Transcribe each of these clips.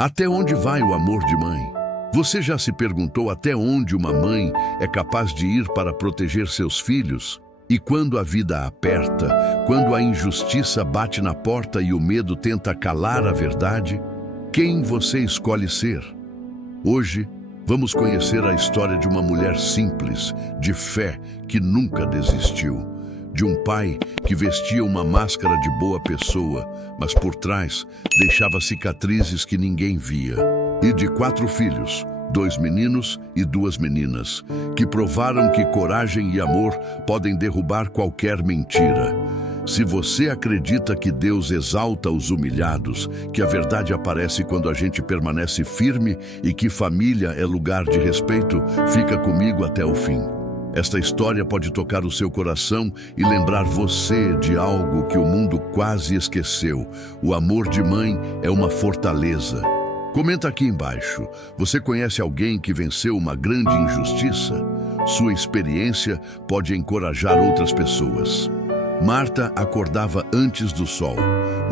Até onde vai o amor de mãe? Você já se perguntou até onde uma mãe é capaz de ir para proteger seus filhos? E quando a vida aperta, quando a injustiça bate na porta e o medo tenta calar a verdade, quem você escolhe ser? Hoje, vamos conhecer a história de uma mulher simples, de fé, que nunca desistiu. De um pai que vestia uma máscara de boa pessoa, mas por trás deixava cicatrizes que ninguém via. E de 4 filhos, 2 meninos e 2 meninas, que provaram que coragem e amor podem derrubar qualquer mentira. Se você acredita que Deus exalta os humilhados, que a verdade aparece quando a gente permanece firme e que família é lugar de respeito, fica comigo até o fim. Esta história pode tocar o seu coração e lembrar você de algo que o mundo quase esqueceu. O amor de mãe é uma fortaleza. Comenta aqui embaixo. Você conhece alguém que venceu uma grande injustiça? Sua experiência pode encorajar outras pessoas. Marta acordava antes do sol.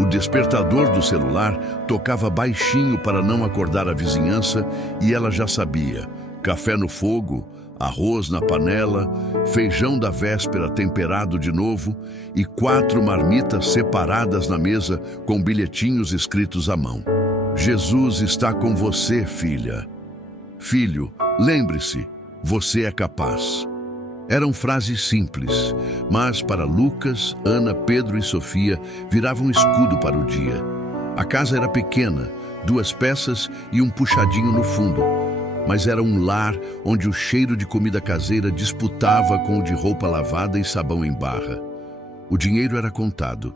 O despertador do celular tocava baixinho para não acordar a vizinhança e ela já sabia. Café no fogo, arroz na panela, feijão da véspera temperado de novo e 4 marmitas separadas na mesa com bilhetinhos escritos à mão. Jesus está com você, filha. Filho, lembre-se, você é capaz. Eram frases simples, mas para Lucas, Ana, Pedro e Sofia virava um escudo para o dia. A casa era pequena, 2 peças e um puxadinho no fundo. Mas era um lar onde o cheiro de comida caseira disputava com o de roupa lavada e sabão em barra. O dinheiro era contado.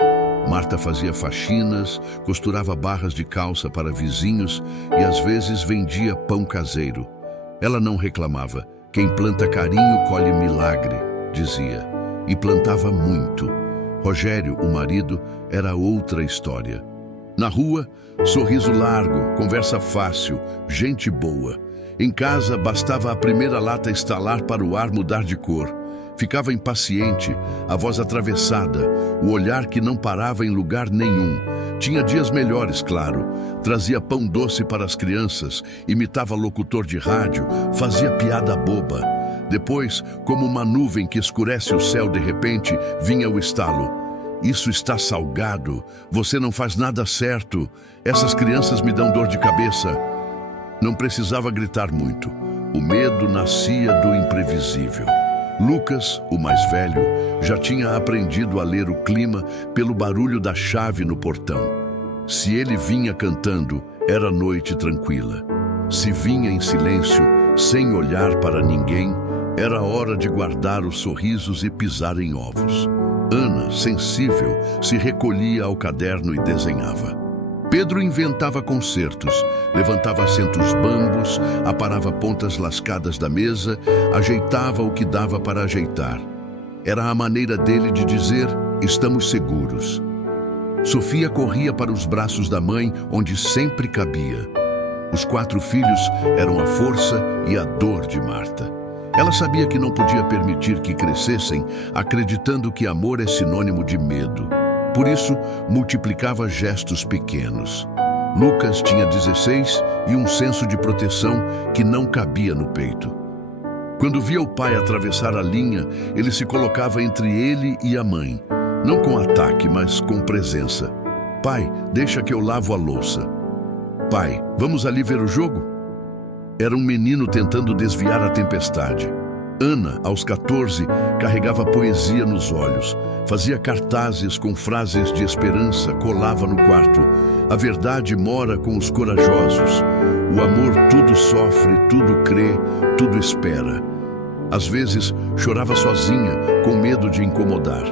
Marta fazia faxinas, costurava barras de calça para vizinhos e às vezes vendia pão caseiro. Ela não reclamava. Quem planta carinho colhe milagre, dizia. E plantava muito. Rogério, o marido, era outra história. Na rua, sorriso largo, conversa fácil, gente boa. Em casa, bastava a primeira lata estalar para o ar mudar de cor. Ficava impaciente, a voz atravessada, o olhar que não parava em lugar nenhum. Tinha dias melhores, claro. Trazia pão doce para as crianças, imitava locutor de rádio, fazia piada boba. Depois, como uma nuvem que escurece o céu de repente, vinha o estalo. Isso está salgado, você não faz nada certo. Essas crianças me dão dor de cabeça. Não precisava gritar muito. O medo nascia do imprevisível. Lucas, o mais velho, já tinha aprendido a ler o clima pelo barulho da chave no portão. Se ele vinha cantando, era noite tranquila. Se vinha em silêncio, sem olhar para ninguém, era hora de guardar os sorrisos e pisar em ovos. Ana, sensível, se recolhia ao caderno e desenhava. Pedro inventava concertos, levantava assentos bambos, aparava pontas lascadas da mesa, ajeitava o que dava para ajeitar. Era a maneira dele de dizer, estamos seguros. Sofia corria para os braços da mãe, onde sempre cabia. Os 4 filhos eram a força e a dor de Marta. Ela sabia que não podia permitir que crescessem, acreditando que amor é sinônimo de medo. Por isso, multiplicava gestos pequenos. Lucas tinha 16 e um senso de proteção que não cabia no peito. Quando via o pai atravessar a linha, ele se colocava entre ele e a mãe. Não com ataque, mas com presença. Pai, deixa que eu lavo a louça. Pai, vamos ali ver o jogo? Era um menino tentando desviar a tempestade. Ana, aos 14, carregava poesia nos olhos, fazia cartazes com frases de esperança, colava no quarto. A verdade mora com os corajosos. O amor tudo sofre, tudo crê, tudo espera. Às vezes, chorava sozinha, com medo de incomodar.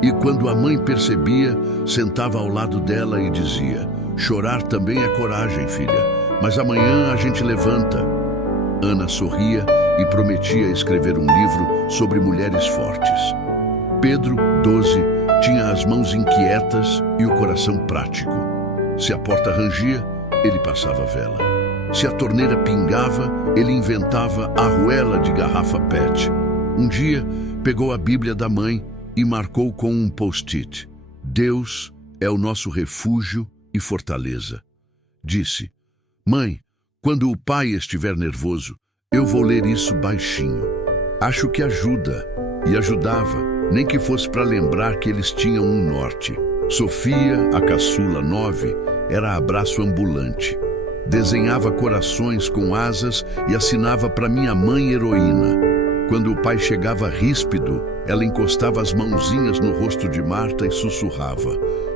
E quando a mãe percebia, sentava ao lado dela e dizia, chorar também é coragem, filha, mas amanhã a gente levanta. Ana sorria e prometia escrever um livro sobre mulheres fortes. Pedro, 12, tinha as mãos inquietas e o coração prático. Se a porta rangia, ele passava vela. Se a torneira pingava, ele inventava arruela de garrafa PET. Um dia, pegou a Bíblia da mãe e marcou com um post-it. Deus é o nosso refúgio e fortaleza. Disse, Mãe, quando o pai estiver nervoso, eu vou ler isso baixinho. Acho que ajuda. E ajudava, nem que fosse para lembrar que eles tinham um norte. Sofia, a caçula 9, era abraço ambulante. Desenhava corações com asas e assinava para minha mãe heroína. Quando o pai chegava ríspido, ela encostava as mãozinhas no rosto de Marta e sussurrava: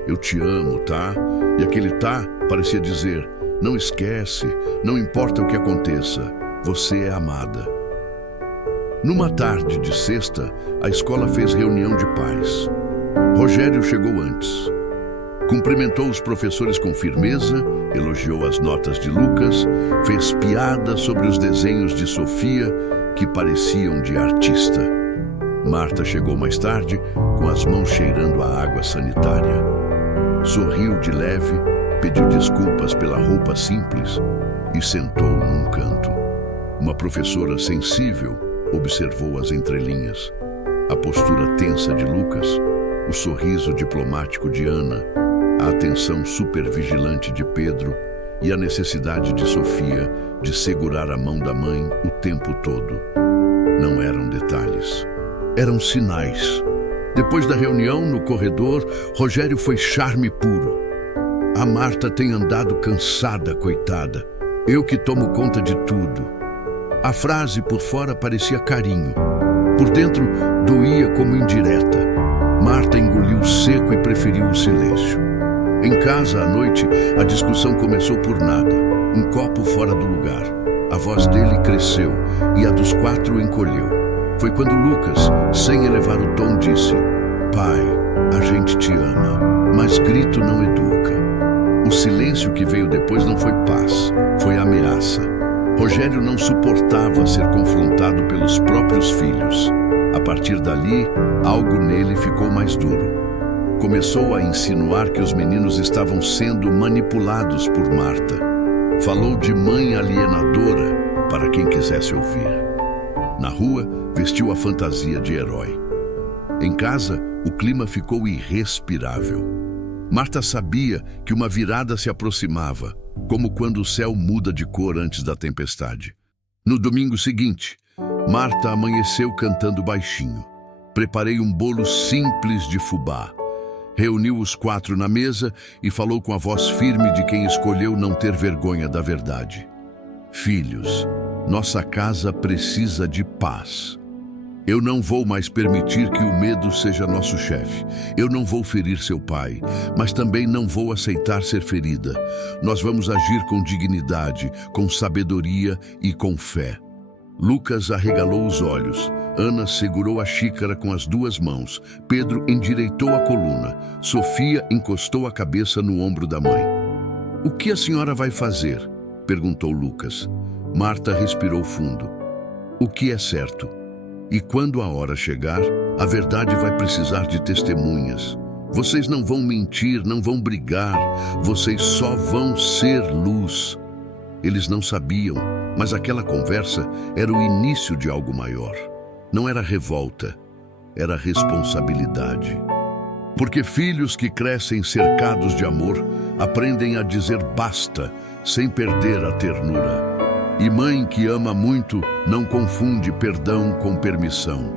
"Eu te amo, tá?" E aquele tá parecia dizer: "Não esquece, não importa o que aconteça, você é amada." Numa tarde de sexta, a escola fez reunião de pais. Rogério chegou antes. Cumprimentou os professores com firmeza, elogiou as notas de Lucas, fez piada sobre os desenhos de Sofia, que pareciam de artista. Marta chegou mais tarde, com as mãos cheirando a água sanitária. Sorriu de leve, pediu desculpas pela roupa simples e sentou num canto. Uma professora sensível observou as entrelinhas, a postura tensa de Lucas, o sorriso diplomático de Ana, a atenção supervigilante de Pedro e a necessidade de Sofia de segurar a mão da mãe o tempo todo. Não eram detalhes, eram sinais. Depois da reunião, no corredor, Rogério foi charme puro. "A Marta tem andado cansada, coitada. Eu que tomo conta de tudo." A frase por fora parecia carinho. Por dentro, doía como indireta. Marta engoliu seco e preferiu o silêncio. Em casa, à noite, a discussão começou por nada. Um copo fora do lugar. A voz dele cresceu e a dos 4 encolheu. Foi quando Lucas, sem elevar o tom, disse: "Pai, a gente te ama, mas grito não educa." O silêncio que veio depois não foi paz, foi ameaça. Rogério não suportava ser confrontado pelos próprios filhos. A partir dali, algo nele ficou mais duro. Começou a insinuar que os meninos estavam sendo manipulados por Marta. Falou de mãe alienadora para quem quisesse ouvir. Na rua, vestiu a fantasia de herói. Em casa, o clima ficou irrespirável. Marta sabia que uma virada se aproximava, como quando o céu muda de cor antes da tempestade. No domingo seguinte, Marta amanheceu cantando baixinho. Preparei um bolo simples de fubá. Reuniu os 4 na mesa e falou com a voz firme de quem escolheu não ter vergonha da verdade. "Filhos, nossa casa precisa de paz. Eu não vou mais permitir que o medo seja nosso chefe. Eu não vou ferir seu pai, mas também não vou aceitar ser ferida. Nós vamos agir com dignidade, com sabedoria e com fé." Lucas arregalou os olhos. Ana segurou a xícara com as 2 mãos. Pedro endireitou a coluna. Sofia encostou a cabeça no ombro da mãe. "O que a senhora vai fazer?" perguntou Lucas. Marta respirou fundo. "O que é certo. E quando a hora chegar, a verdade vai precisar de testemunhas. Vocês não vão mentir, não vão brigar. Vocês só vão ser luz." Eles não sabiam, mas aquela conversa era o início de algo maior. Não era revolta, era responsabilidade. Porque filhos que crescem cercados de amor aprendem a dizer basta, sem perder a ternura. E mãe que ama muito não confunde perdão com permissão.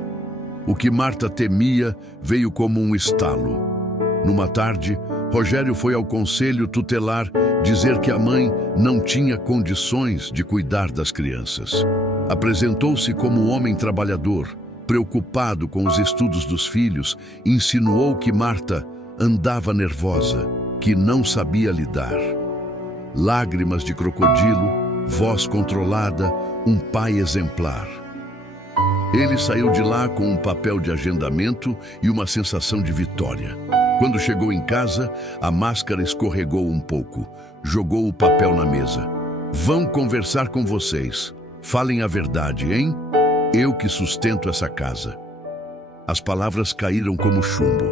O que Marta temia veio como um estalo. Numa tarde, Rogério foi ao conselho tutelar dizer que a mãe não tinha condições de cuidar das crianças. Apresentou-se como um homem trabalhador, preocupado com os estudos dos filhos, insinuou que Marta andava nervosa, que não sabia lidar. Lágrimas de crocodilo, voz controlada, um pai exemplar. Ele saiu de lá com um papel de agendamento e uma sensação de vitória. Quando chegou em casa, a máscara escorregou um pouco. Jogou o papel na mesa. "Vão conversar com vocês. Falem a verdade, hein? Eu que sustento essa casa." As palavras caíram como chumbo.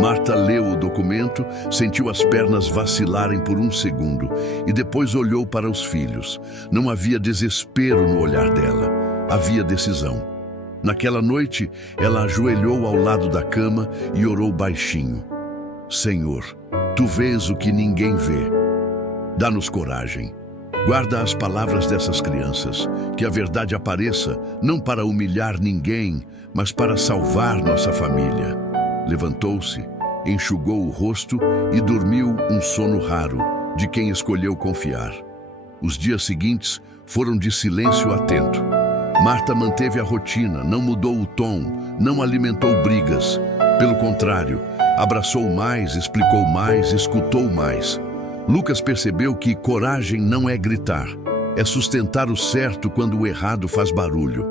Marta leu o documento, sentiu as pernas vacilarem por um segundo e depois olhou para os filhos. Não havia desespero no olhar dela, havia decisão. Naquela noite, ela ajoelhou ao lado da cama e orou baixinho. "Senhor, tu vês o que ninguém vê. Dá-nos coragem. Guarda as palavras dessas crianças, que a verdade apareça, não para humilhar ninguém, mas para salvar nossa família. Levantou-se, enxugou o rosto e dormiu um sono raro, de quem escolheu confiar. Os dias seguintes foram de silêncio atento. Marta manteve a rotina, não mudou o tom, não alimentou brigas. Pelo contrário, abraçou mais, explicou mais, escutou mais. Lucas percebeu que coragem não é gritar, é sustentar o certo quando o errado faz barulho.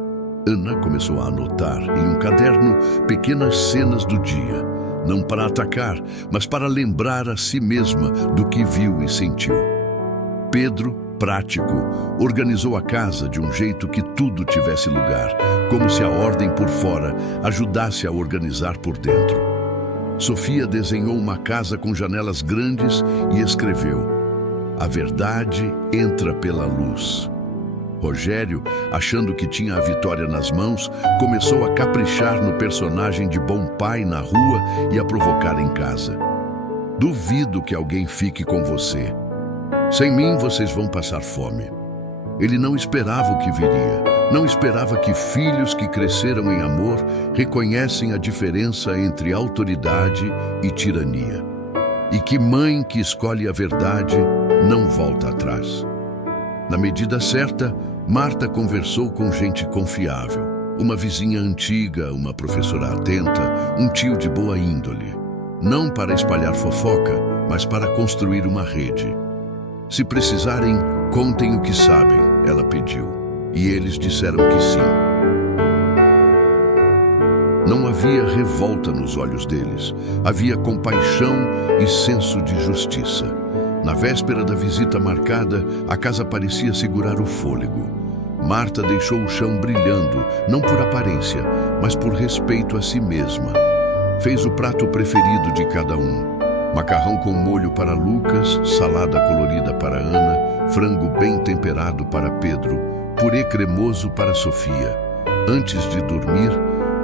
Ana começou a anotar em um caderno pequenas cenas do dia, não para atacar, mas para lembrar a si mesma do que viu e sentiu. Pedro, prático, organizou a casa de um jeito que tudo tivesse lugar, como se a ordem por fora ajudasse a organizar por dentro. Sofia desenhou uma casa com janelas grandes e escreveu: "A verdade entra pela luz." Rogério, achando que tinha a vitória nas mãos, começou a caprichar no personagem de bom pai na rua e a provocar em casa. "Duvido que alguém fique com você. Sem mim vocês vão passar fome." Ele não esperava o que viria. Não esperava que filhos que cresceram em amor reconhecem a diferença entre autoridade e tirania. E que mãe que escolhe a verdade não volta atrás. Na medida certa, Marta conversou com gente confiável. Uma vizinha antiga, uma professora atenta, um tio de boa índole. Não para espalhar fofoca, mas para construir uma rede. "Se precisarem, contem o que sabem", ela pediu. E eles disseram que sim. Não havia revolta nos olhos deles. Havia compaixão e senso de justiça. Na véspera da visita marcada, a casa parecia segurar o fôlego. Marta deixou o chão brilhando, não por aparência, mas por respeito a si mesma. Fez o prato preferido de cada um. Macarrão com molho para Lucas, salada colorida para Ana, frango bem temperado para Pedro, purê cremoso para Sofia. Antes de dormir,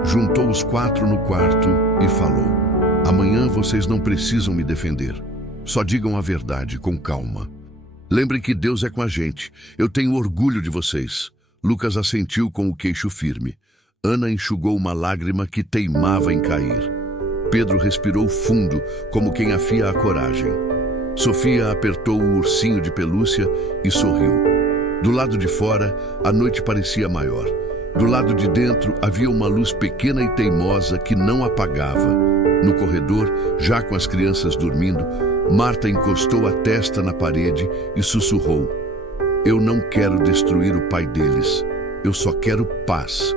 juntou os 4 no quarto e falou: "Amanhã vocês não precisam me defender. Só digam a verdade com calma. Lembrem que Deus é com a gente. Eu tenho orgulho de vocês." Lucas assentiu com o queixo firme. Ana enxugou uma lágrima que teimava em cair. Pedro respirou fundo, como quem afia a coragem. Sofia apertou o ursinho de pelúcia e sorriu. Do lado de fora, a noite parecia maior. Do lado de dentro, havia uma luz pequena e teimosa que não apagava. No corredor, já com as crianças dormindo, Marta encostou a testa na parede e sussurrou: "Eu não quero destruir o pai deles. Eu só quero paz."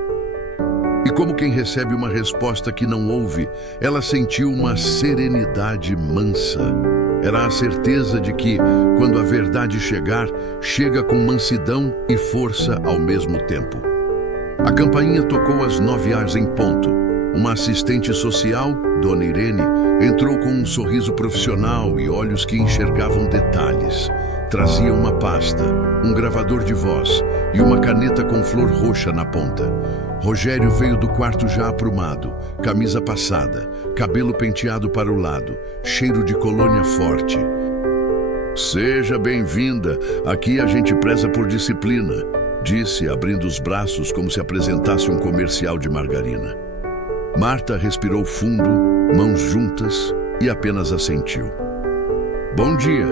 E como quem recebe uma resposta que não ouve, ela sentiu uma serenidade mansa. Era a certeza de que, quando a verdade chegar, chega com mansidão e força ao mesmo tempo. A campainha tocou às 9h em ponto. Uma assistente social, Dona Irene, entrou com um sorriso profissional e olhos que enxergavam detalhes. Trazia uma pasta, um gravador de voz e uma caneta com flor roxa na ponta. Rogério veio do quarto já aprumado, camisa passada, cabelo penteado para o lado, cheiro de colônia forte. "Seja bem-vinda, aqui a gente preza por disciplina", disse, abrindo os braços como se apresentasse um comercial de margarina. Marta respirou fundo, mãos juntas, e apenas assentiu. "Bom dia."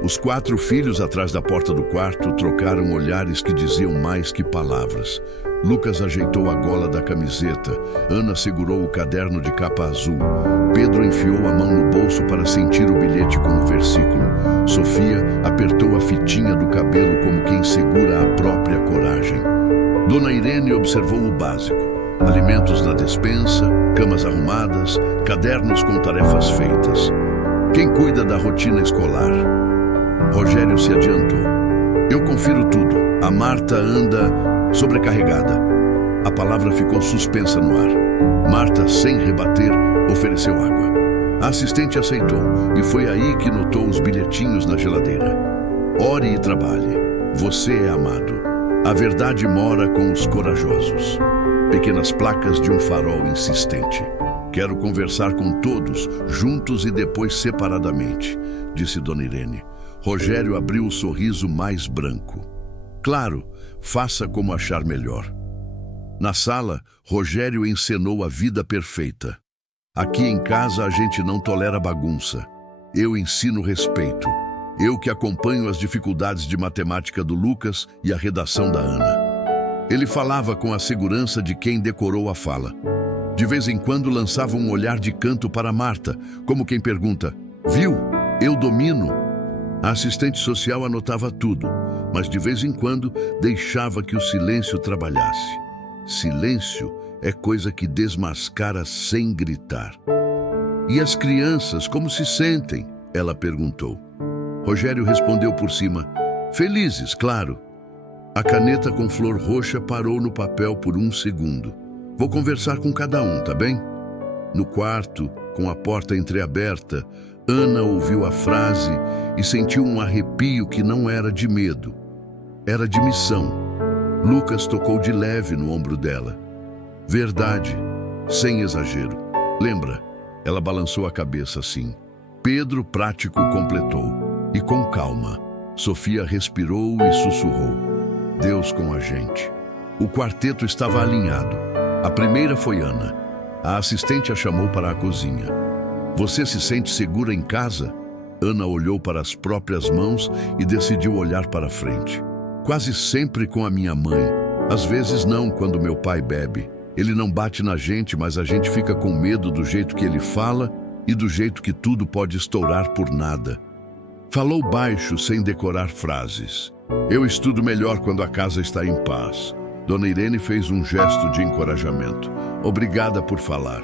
Os 4 filhos atrás da porta do quarto trocaram olhares que diziam mais que palavras. Lucas ajeitou a gola da camiseta, Ana segurou o caderno de capa azul, Pedro enfiou a mão no bolso para sentir o bilhete com o versículo, Sofia apertou a fitinha do cabelo como quem segura a própria coragem. Dona Irene observou o básico: alimentos na despensa, camas arrumadas, cadernos com tarefas feitas. Quem cuida da rotina escolar? Rogério se adiantou. "Eu confiro tudo. A Marta anda sobrecarregada." A palavra ficou suspensa no ar. Marta, sem rebater, ofereceu água. A assistente aceitou e foi aí que notou os bilhetinhos na geladeira. "Ore e trabalhe. Você é amado. A verdade mora com os corajosos." Pequenas placas de um farol insistente. "Quero conversar com todos, juntos e depois separadamente", disse Dona Irene. Rogério abriu o sorriso mais branco. Claro, faça como achar melhor. Na sala, Rogério encenou a vida perfeita. Aqui em casa a gente não tolera bagunça. Eu ensino respeito. Eu que acompanho as dificuldades de matemática do Lucas e a redação da Ana. Ele falava com a segurança de quem decorou a fala. De vez em quando lançava um olhar de canto para Marta, como quem pergunta: "Viu? Eu domino." A assistente social anotava tudo, mas de vez em quando deixava que o silêncio trabalhasse. Silêncio é coisa que desmascara sem gritar. "E as crianças, como se sentem?" ela perguntou. Rogério respondeu por cima: "Felizes, claro." A caneta com flor roxa parou no papel por um segundo. "Vou conversar com cada um, tá bem?" No quarto, com a porta entreaberta, Ana ouviu a frase e sentiu um arrepio que não era de medo. Era de missão. Lucas tocou de leve no ombro dela. "Verdade, sem exagero. Lembra?" Ela balançou a cabeça assim. Pedro, prático, completou. E com calma, Sofia respirou e sussurrou: "Deus com a gente." O quarteto estava alinhado. A primeira foi Ana. A assistente a chamou para a cozinha. "Você se sente segura em casa?" Ana olhou para as próprias mãos e decidiu olhar para frente. "Quase sempre com a minha mãe. Às vezes não, quando meu pai bebe. Ele não bate na gente, mas a gente fica com medo do jeito que ele fala e do jeito que tudo pode estourar por nada." Falou baixo, sem decorar frases. "Eu estudo melhor quando a casa está em paz." Dona Irene fez um gesto de encorajamento. "Obrigada por falar."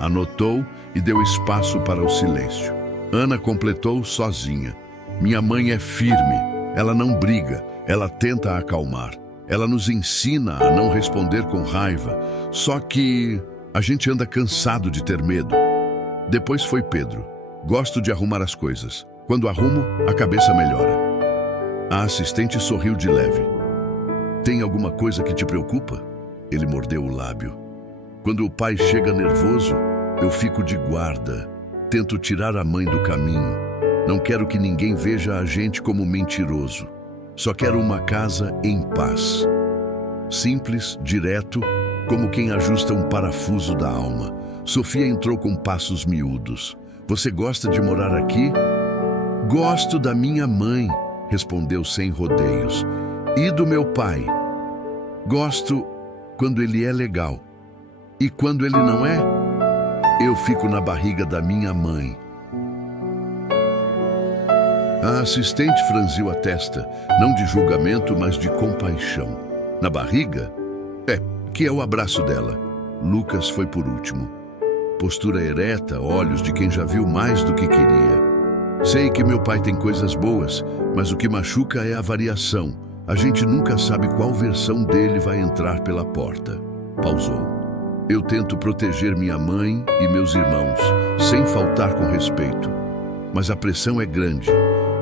Anotou e deu espaço para o silêncio. Ana completou sozinha: "Minha mãe é firme. Ela não briga. Ela tenta acalmar. Ela nos ensina a não responder com raiva. Só que a gente anda cansado de ter medo." Depois foi Pedro. "Gosto de arrumar as coisas. Quando arrumo, a cabeça melhora." A assistente sorriu de leve. "Tem alguma coisa que te preocupa?" Ele mordeu o lábio. "Quando o pai chega nervoso, eu fico de guarda. Tento tirar a mãe do caminho. Não quero que ninguém veja a gente como mentiroso. Só quero uma casa em paz." Simples, direto, como quem ajusta um parafuso da alma. Sofia entrou com passos miúdos. "Você gosta de morar aqui?" "Gosto da minha mãe", respondeu sem rodeios. "E do meu pai? Gosto quando ele é legal. E quando ele não é, eu fico na barriga da minha mãe." A assistente franziu a testa, não de julgamento, mas de compaixão. "Na barriga? Que é o abraço dela." Lucas foi por último. Postura ereta, olhos de quem já viu mais do que queria. "Sei que meu pai tem coisas boas, mas o que machuca é a variação. A gente nunca sabe qual versão dele vai entrar pela porta." Pausou. "Eu tento proteger minha mãe e meus irmãos, sem faltar com respeito. Mas a pressão é grande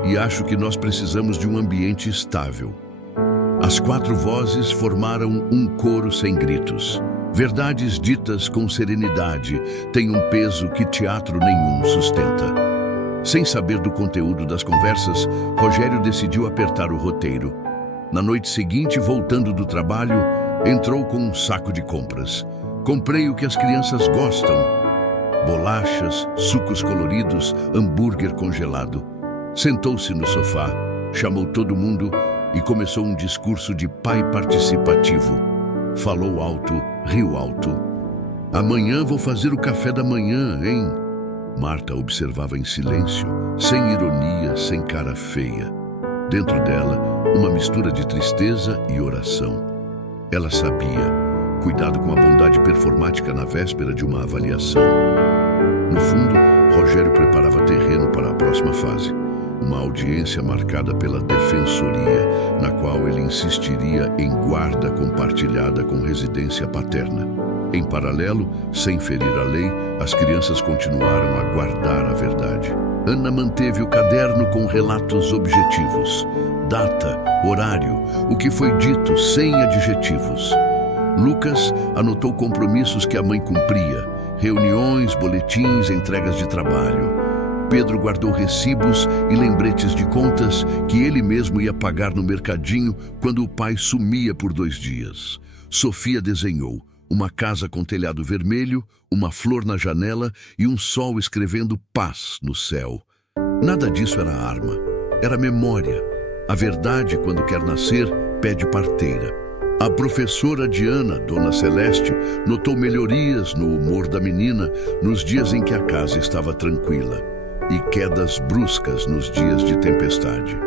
e acho que nós precisamos de um ambiente estável." As quatro vozes formaram um coro sem gritos. Verdades ditas com serenidade têm um peso que teatro nenhum sustenta. Sem saber do conteúdo das conversas, Rogério decidiu apertar o roteiro. Na noite seguinte, voltando do trabalho, entrou com um saco de compras. "Comprei o que as crianças gostam: bolachas, sucos coloridos, hambúrguer congelado." Sentou-se no sofá, chamou todo mundo e começou um discurso de pai participativo. Falou alto, riu alto. "Amanhã vou fazer o café da manhã, hein?" Marta observava em silêncio, sem ironia, sem cara feia. Dentro dela, uma mistura de tristeza e oração. Ela sabia. Cuidado com a bondade performática na véspera de uma avaliação. No fundo, Rogério preparava terreno para a próxima fase. Uma audiência marcada pela defensoria, na qual ele insistiria em guarda compartilhada com residência paterna. Em paralelo, sem ferir a lei, as crianças continuaram a guardar a verdade. Ana manteve o caderno com relatos objetivos. Data, horário, o que foi dito sem adjetivos. Lucas anotou compromissos que a mãe cumpria, reuniões, boletins, entregas de trabalho. Pedro guardou recibos e lembretes de contas que ele mesmo ia pagar no mercadinho quando o pai sumia por 2 dias. Sofia desenhou uma casa com telhado vermelho, uma flor na janela e um sol escrevendo paz no céu. Nada disso era arma, era memória. A verdade, quando quer nascer, pede parteira. A professora Diana, Dona Celeste, notou melhorias no humor da menina nos dias em que a casa estava tranquila e quedas bruscas nos dias de tempestade.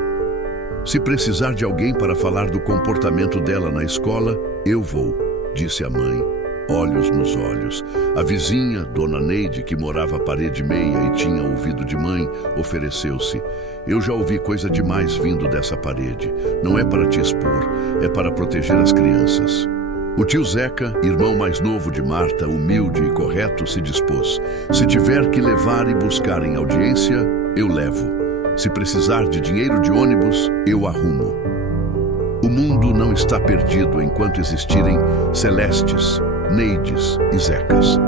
Se precisar de alguém para falar do comportamento dela na escola, eu vou, disse a mãe, olhos nos olhos. A vizinha, Dona Neide, que morava à parede meia e tinha ouvido de mãe, ofereceu-se. Eu já ouvi coisa demais vindo dessa parede. Não é para te expor, é para proteger as crianças. O tio Zeca, irmão mais novo de Marta, humilde e correto, se dispôs. Se tiver que levar e buscar em audiência, eu levo. Se precisar de dinheiro de ônibus, eu arrumo. O mundo não está perdido enquanto existirem Celestes, Neides e Zecas.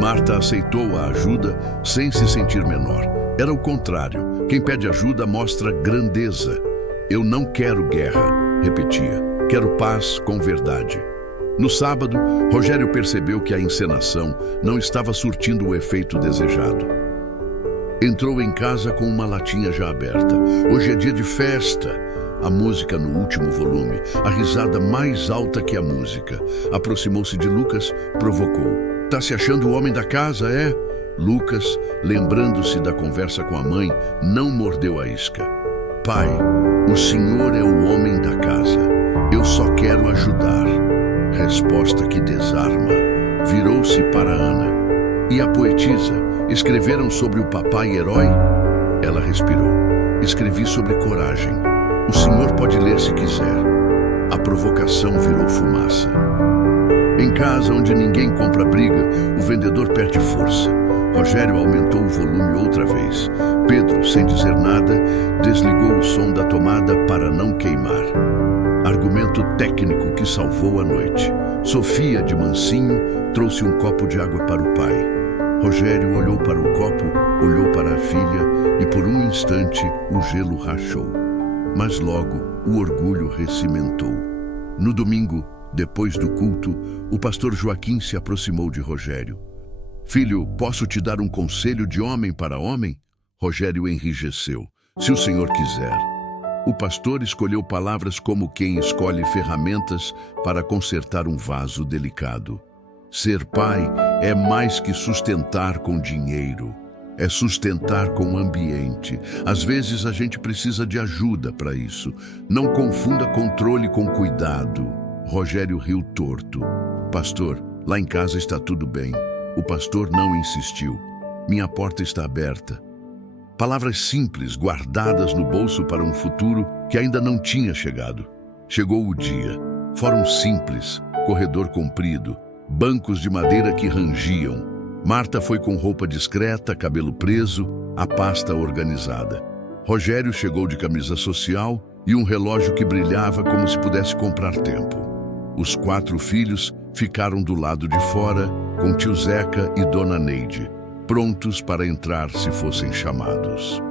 Marta aceitou a ajuda sem se sentir menor. Era o contrário. Quem pede ajuda mostra grandeza. Eu não quero guerra, repetia. Quero paz com verdade. No sábado, Rogério percebeu que a encenação não estava surtindo o efeito desejado. Entrou em casa com uma latinha já aberta. Hoje é dia de festa. A música no último volume, a risada mais alta que a música. Aproximou-se de Lucas, provocou. Tá se achando o homem da casa, é? Lucas, lembrando-se da conversa com a mãe, não mordeu a isca. Pai, o senhor é o homem da casa. Eu só quero ajudar. Resposta que desarma. Virou-se para Ana. E a poetisa? Escreveram sobre o papai herói? Ela respirou. Escrevi sobre coragem. O senhor pode ler se quiser. A provocação virou fumaça. Em casa, onde ninguém compra briga, o vendedor perde força. Rogério aumentou o volume outra vez. Pedro, sem dizer nada, desligou o som da tomada para não queimar. Argumento técnico que salvou a noite. Sofia, de mansinho, trouxe um copo de água para o pai. Rogério olhou para o copo, olhou para a filha e por um instante o gelo rachou. Mas logo o orgulho recimentou. No domingo, depois do culto, o pastor Joaquim se aproximou de Rogério. Filho, posso te dar um conselho de homem para homem? Rogério enrijeceu. Se o senhor quiser. O pastor escolheu palavras como quem escolhe ferramentas para consertar um vaso delicado. Ser pai é mais que sustentar com dinheiro. É sustentar com o ambiente. Às vezes a gente precisa de ajuda para isso. Não confunda controle com cuidado. Rogério riu torto. Pastor, lá em casa está tudo bem. O pastor não insistiu. Minha porta está aberta. Palavras simples, guardadas no bolso para um futuro que ainda não tinha chegado. Chegou o dia. Fórum simples, corredor comprido, bancos de madeira que rangiam. Marta foi com roupa discreta, cabelo preso, a pasta organizada. Rogério chegou de camisa social e um relógio que brilhava como se pudesse comprar tempo. Os 4 filhos ficaram do lado de fora, com tio Zeca e Dona Neide, prontos para entrar se fossem chamados.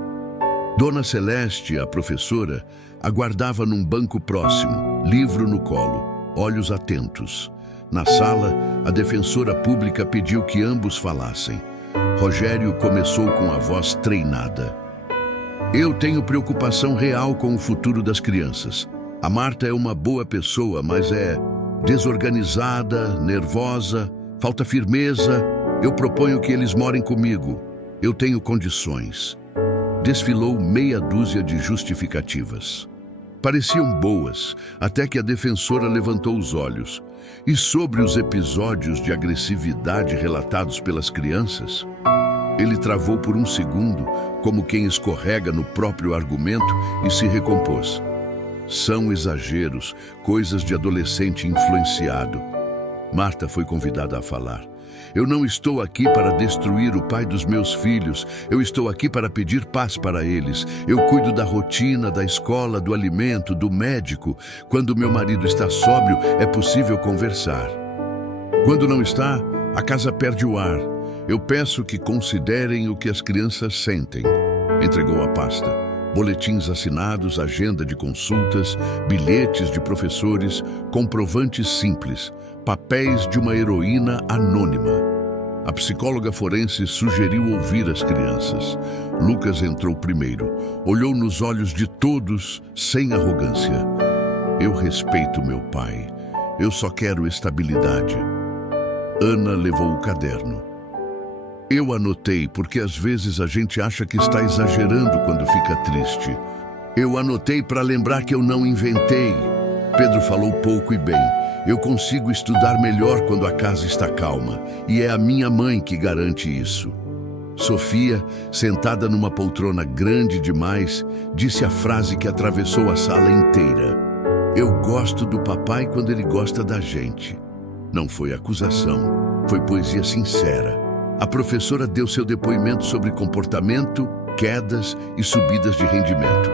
Dona Celeste, a professora, aguardava num banco próximo, livro no colo, olhos atentos. Na sala, a defensora pública pediu que ambos falassem. Rogério começou com a voz treinada. Eu tenho preocupação real com o futuro das crianças. A Marta é uma boa pessoa, mas é desorganizada, nervosa, falta firmeza. Eu proponho que eles morem comigo. Eu tenho condições. Desfilou meia dúzia de justificativas. Pareciam boas, até que a defensora levantou os olhos. E sobre os episódios de agressividade relatados pelas crianças? Ele travou por um segundo, como quem escorrega no próprio argumento, e se recompôs. São exageros, coisas de adolescente influenciado. Marta foi convidada a falar. Eu não estou aqui para destruir o pai dos meus filhos. Eu estou aqui para pedir paz para eles. Eu cuido da rotina, da escola, do alimento, do médico. Quando meu marido está sóbrio, é possível conversar. Quando não está, a casa perde o ar. Eu peço que considerem o que as crianças sentem. Entregou a pasta. Boletins assinados, agenda de consultas, bilhetes de professores, comprovantes simples, papéis de uma heroína anônima. A psicóloga forense sugeriu ouvir as crianças. Lucas entrou primeiro, olhou nos olhos de todos sem arrogância. Eu respeito meu pai. Eu só quero estabilidade. Ana levou o caderno. Eu anotei porque às vezes a gente acha que está exagerando quando fica triste. Eu anotei para lembrar que eu não inventei. Pedro falou pouco e bem. Eu consigo estudar melhor quando a casa está calma, e é a minha mãe que garante isso. Sofia, sentada numa poltrona grande demais, disse a frase que atravessou a sala inteira. Eu gosto do papai quando ele gosta da gente. Não foi acusação, foi poesia sincera. A professora deu seu depoimento sobre comportamento, quedas e subidas de rendimento.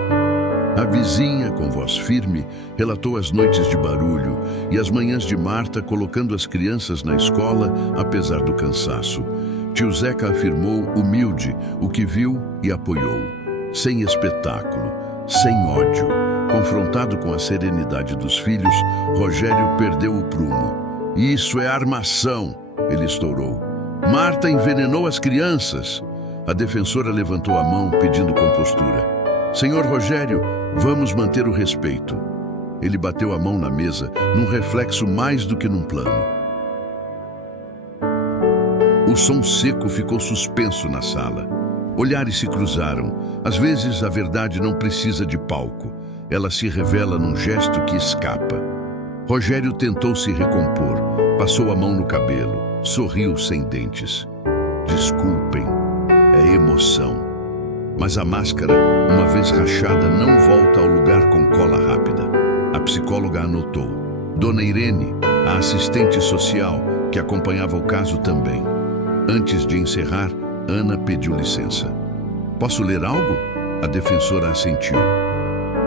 A vizinha, com voz firme, relatou as noites de barulho e as manhãs de Marta colocando as crianças na escola, apesar do cansaço. Tio Zeca afirmou, humilde, o que viu e apoiou. Sem espetáculo, sem ódio. Confrontado com a serenidade dos filhos, Rogério perdeu o prumo. Isso é armação, ele estourou. Marta envenenou as crianças. A defensora levantou a mão, pedindo compostura. Senhor Rogério, vamos manter o respeito. Ele bateu a mão na mesa, num reflexo mais do que num plano. O som seco ficou suspenso na sala. Olhares se cruzaram. Às vezes a verdade não precisa de palco. Ela se revela num gesto que escapa. Rogério tentou se recompor. Passou a mão no cabelo. Sorriu sem dentes. Desculpem, é emoção. Mas a máscara, uma vez rachada, não volta ao lugar com cola rápida. A psicóloga anotou. Dona Irene, a assistente social, que acompanhava o caso também. Antes de encerrar, Ana pediu licença. Posso ler algo? A defensora assentiu.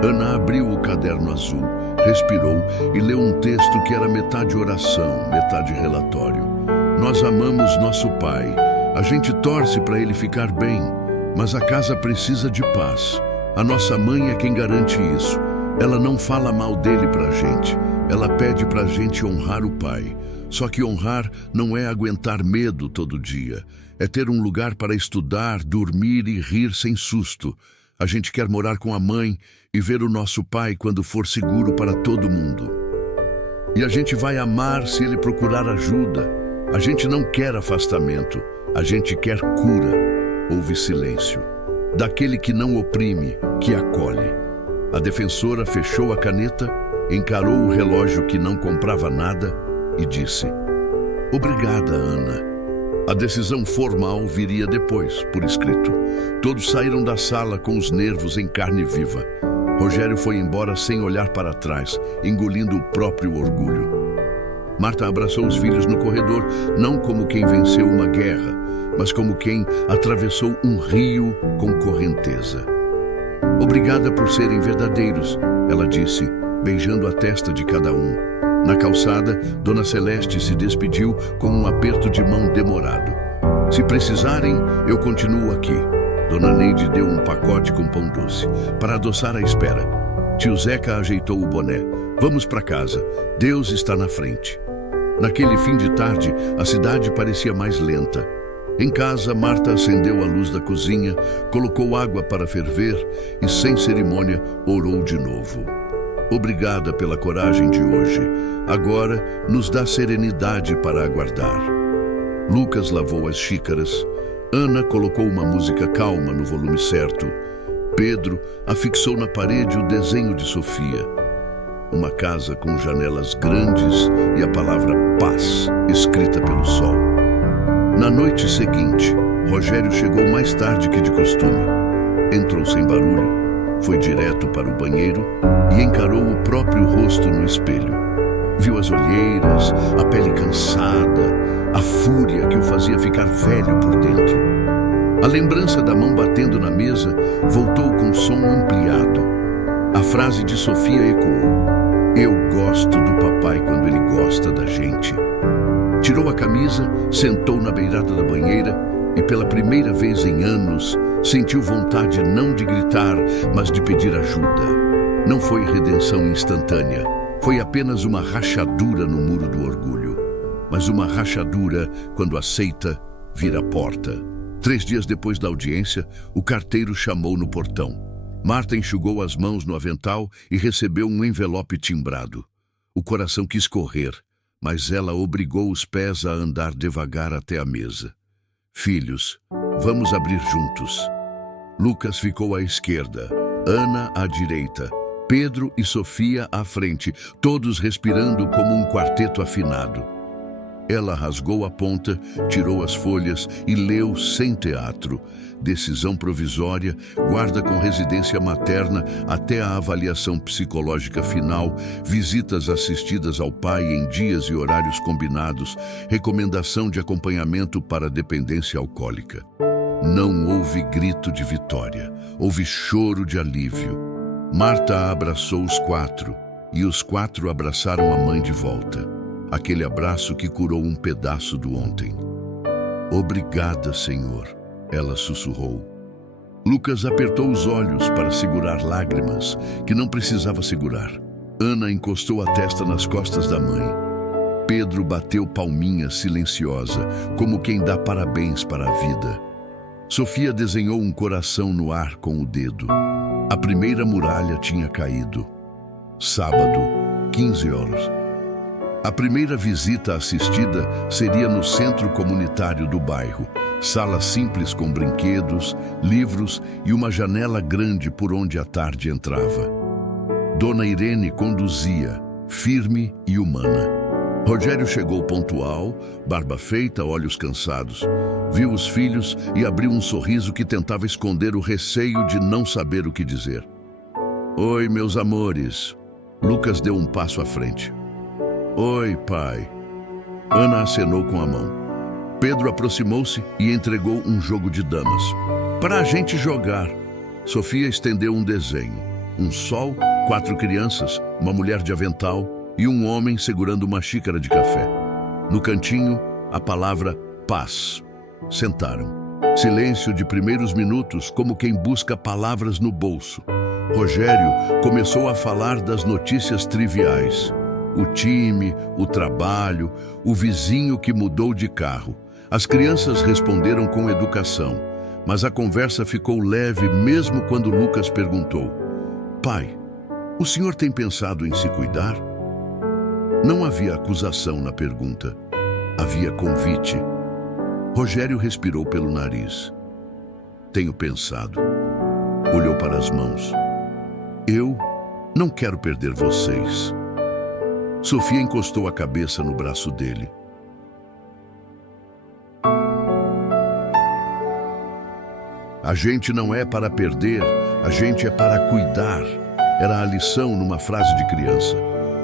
Ana abriu o caderno azul, respirou e leu um texto que era metade oração, metade relatório. Nós amamos nosso pai. A gente torce para ele ficar bem, mas a casa precisa de paz. A nossa mãe é quem garante isso. Ela não fala mal dele pra gente. Ela pede pra gente honrar o pai. Só que honrar não é aguentar medo todo dia. É ter um lugar para estudar, dormir e rir sem susto. A gente quer morar com a mãe e ver o nosso pai quando for seguro para todo mundo. E a gente vai amar se ele procurar ajuda. A gente não quer afastamento, a gente quer cura. Houve silêncio. Daquele que não oprime, que acolhe. A defensora fechou a caneta, encarou o relógio que não comprava nada e disse: Obrigada, Ana. A decisão formal viria depois, por escrito. Todos saíram da sala com os nervos em carne viva. Rogério foi embora sem olhar para trás, engolindo o próprio orgulho. Marta abraçou os filhos no corredor, não como quem venceu uma guerra, mas como quem atravessou um rio com correnteza. Obrigada por serem verdadeiros, ela disse, beijando a testa de cada um. Na calçada, Dona Celeste se despediu com um aperto de mão demorado. Se precisarem, eu continuo aqui. Dona Neide deu um pacote com pão doce, para adoçar a espera. Tio Zeca ajeitou o boné. Vamos para casa, Deus está na frente. Naquele fim de tarde, a cidade parecia mais lenta. Em casa, Marta acendeu a luz da cozinha, colocou água para ferver e, sem cerimônia, orou de novo. Obrigada pela coragem de hoje. Agora, nos dá serenidade para aguardar. Lucas lavou as xícaras. Ana colocou uma música calma no volume certo. Pedro afixou na parede o desenho de Sofia. Uma casa com janelas grandes e a palavra paz, escrita pelo sol. Na noite seguinte, Rogério chegou mais tarde que de costume. Entrou sem barulho, foi direto para o banheiro e encarou o próprio rosto no espelho. Viu as olheiras, a pele cansada, a fúria que o fazia ficar velho por dentro. A lembrança da mão batendo na mesa voltou com som ampliado. A frase de Sofia ecoou. Eu gosto do papai quando ele gosta da gente. Tirou a camisa, sentou na beirada da banheira e pela primeira vez em anos sentiu vontade não de gritar, mas de pedir ajuda. Não foi redenção instantânea, foi apenas uma rachadura no muro do orgulho. Mas uma rachadura, quando aceita, vira porta. 3 dias depois da audiência, o carteiro chamou no portão. Marta enxugou as mãos no avental e recebeu um envelope timbrado. O coração quis correr, mas ela obrigou os pés a andar devagar até a mesa. Filhos, vamos abrir juntos. Lucas ficou à esquerda, Ana à direita, Pedro e Sofia à frente, todos respirando como um quarteto afinado. Ela rasgou a ponta, tirou as folhas e leu sem teatro. Decisão provisória, guarda com residência materna até a avaliação psicológica final, visitas assistidas ao pai em dias e horários combinados, recomendação de acompanhamento para dependência alcoólica. Não houve grito de vitória, houve choro de alívio. Marta abraçou os 4 e os 4 abraçaram a mãe de volta. Aquele abraço que curou um pedaço do ontem. Obrigada, Senhor, ela sussurrou. Lucas apertou os olhos para segurar lágrimas que não precisava segurar. Ana encostou a testa nas costas da mãe. Pedro bateu palminha silenciosa, como quem dá parabéns para a vida. Sofia desenhou um coração no ar com o dedo. A primeira muralha tinha caído. Sábado, 15 horas. A primeira visita assistida seria no centro comunitário do bairro. Sala simples com brinquedos, livros e uma janela grande por onde a tarde entrava. Dona Irene conduzia, firme e humana. Rogério chegou pontual, barba feita, olhos cansados. Viu os filhos e abriu um sorriso que tentava esconder o receio de não saber o que dizer. Oi, meus amores. Lucas deu um passo à frente. Oi, pai. Ana acenou com a mão. Pedro aproximou-se e entregou um jogo de damas. Para a gente jogar. Sofia estendeu um desenho. Um sol, 4 crianças, uma mulher de avental e um homem segurando uma xícara de café. No cantinho, a palavra paz. Sentaram. Silêncio de primeiros minutos, como quem busca palavras no bolso. Rogério começou a falar das notícias triviais. O time, o trabalho, o vizinho que mudou de carro. As crianças responderam com educação, mas a conversa ficou leve mesmo quando Lucas perguntou: Pai, o senhor tem pensado em se cuidar? Não havia acusação na pergunta. Havia convite. Rogério respirou pelo nariz. Tenho pensado. Olhou para as mãos. Eu não quero perder vocês. Sofia encostou a cabeça no braço dele. A gente não é para perder, a gente é para cuidar. Era a lição numa frase de criança.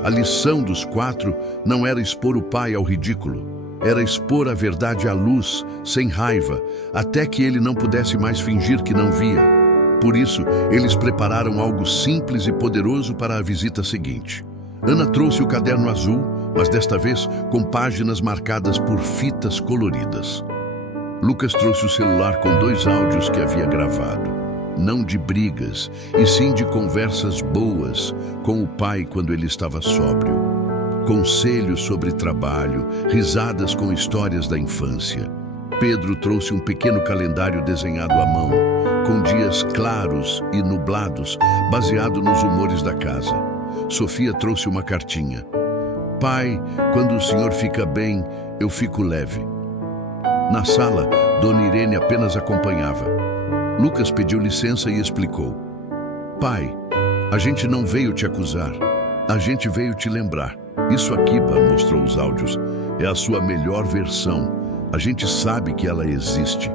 A lição dos 4 não era expor o pai ao ridículo. Era expor a verdade à luz, sem raiva, até que ele não pudesse mais fingir que não via. Por isso, eles prepararam algo simples e poderoso para a visita seguinte. Ana trouxe o caderno azul, mas desta vez com páginas marcadas por fitas coloridas. Lucas trouxe o celular com 2 áudios que havia gravado. Não de brigas, e sim de conversas boas com o pai quando ele estava sóbrio. Conselhos sobre trabalho, risadas com histórias da infância. Pedro trouxe um pequeno calendário desenhado à mão, com dias claros e nublados, baseado nos humores da casa. Sofia trouxe uma cartinha. Pai, quando o senhor fica bem, eu fico leve. Na sala, Dona Irene apenas acompanhava. Lucas pediu licença e explicou. Pai, a gente não veio te acusar, a gente veio te lembrar. Isso aqui, mostrou os áudios, é a sua melhor versão. A gente sabe que ela existe.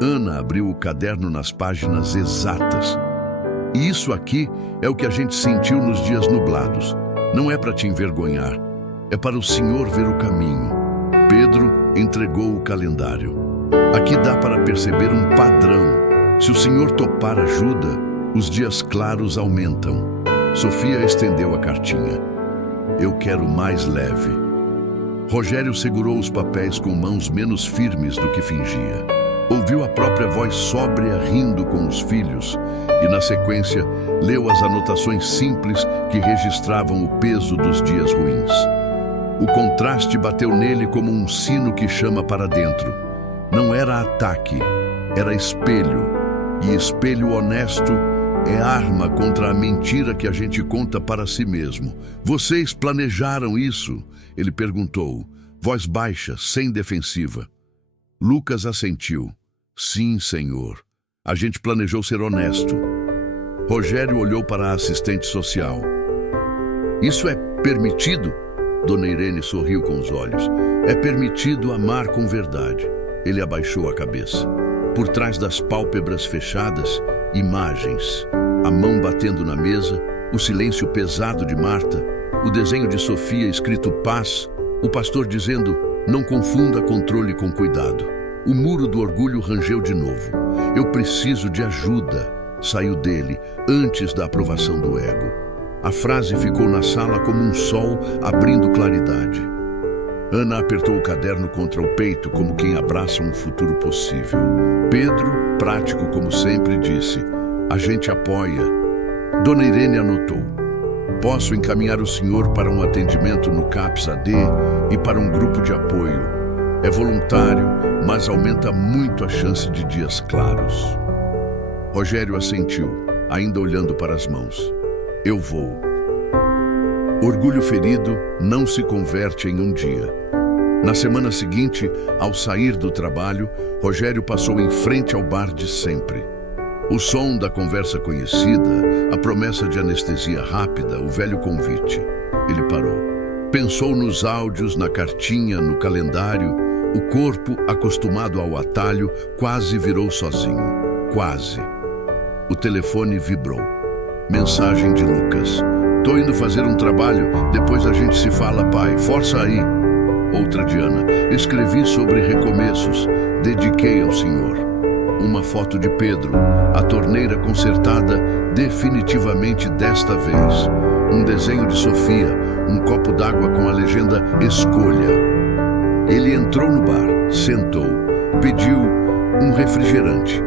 Ana abriu o caderno nas páginas exatas. E isso aqui é o que a gente sentiu nos dias nublados. Não é para te envergonhar, é para o Senhor ver o caminho. Pedro entregou o calendário. Aqui dá para perceber um padrão. Se o Senhor topar ajuda, os dias claros aumentam. Sofia estendeu a cartinha. Eu quero mais leve. Rogério segurou os papéis com mãos menos firmes do que fingia. Ouviu a própria voz sóbria rindo com os filhos e, na sequência, leu as anotações simples que registravam o peso dos dias ruins. O contraste bateu nele como um sino que chama para dentro. Não era ataque, era espelho. E espelho honesto é arma contra a mentira que a gente conta para si mesmo. Vocês planejaram isso? Ele perguntou, voz baixa, sem defensiva. Lucas assentiu. Sim, senhor. A gente planejou ser honesto. Rogério olhou para a assistente social. Isso é permitido? Dona Irene sorriu com os olhos. É permitido amar com verdade. Ele abaixou a cabeça. Por trás das pálpebras fechadas, imagens. A mão batendo na mesa, o silêncio pesado de Marta, o desenho de Sofia escrito paz, o pastor dizendo, não confunda controle com cuidado. O muro do orgulho rangeu de novo. Eu preciso de ajuda, saiu dele, antes da aprovação do ego. A frase ficou na sala como um sol abrindo claridade. Ana apertou o caderno contra o peito como quem abraça um futuro possível. Pedro, prático como sempre, disse, a gente apoia. Dona Irene anotou. Posso encaminhar o senhor para um atendimento no CAPS-AD e para um grupo de apoio. É voluntário, mas aumenta muito a chance de dias claros. Rogério assentiu, ainda olhando para as mãos. Eu vou. Orgulho ferido não se converte em um dia. Na semana seguinte, ao sair do trabalho, Rogério passou em frente ao bar de sempre. O som da conversa conhecida, a promessa de anestesia rápida, o velho convite. Ele parou. Pensou nos áudios, na cartinha, no calendário. O corpo, acostumado ao atalho, quase virou sozinho. Quase. O telefone vibrou. Mensagem de Lucas. Tô indo fazer um trabalho, depois a gente se fala, pai. Força aí. Outra de Ana. Escrevi sobre recomeços. Dediquei ao Senhor. Uma foto de Pedro. A torneira consertada definitivamente desta vez. Um desenho de Sofia. Um copo d'água com a legenda Escolha. Ele entrou no bar, sentou, pediu um refrigerante.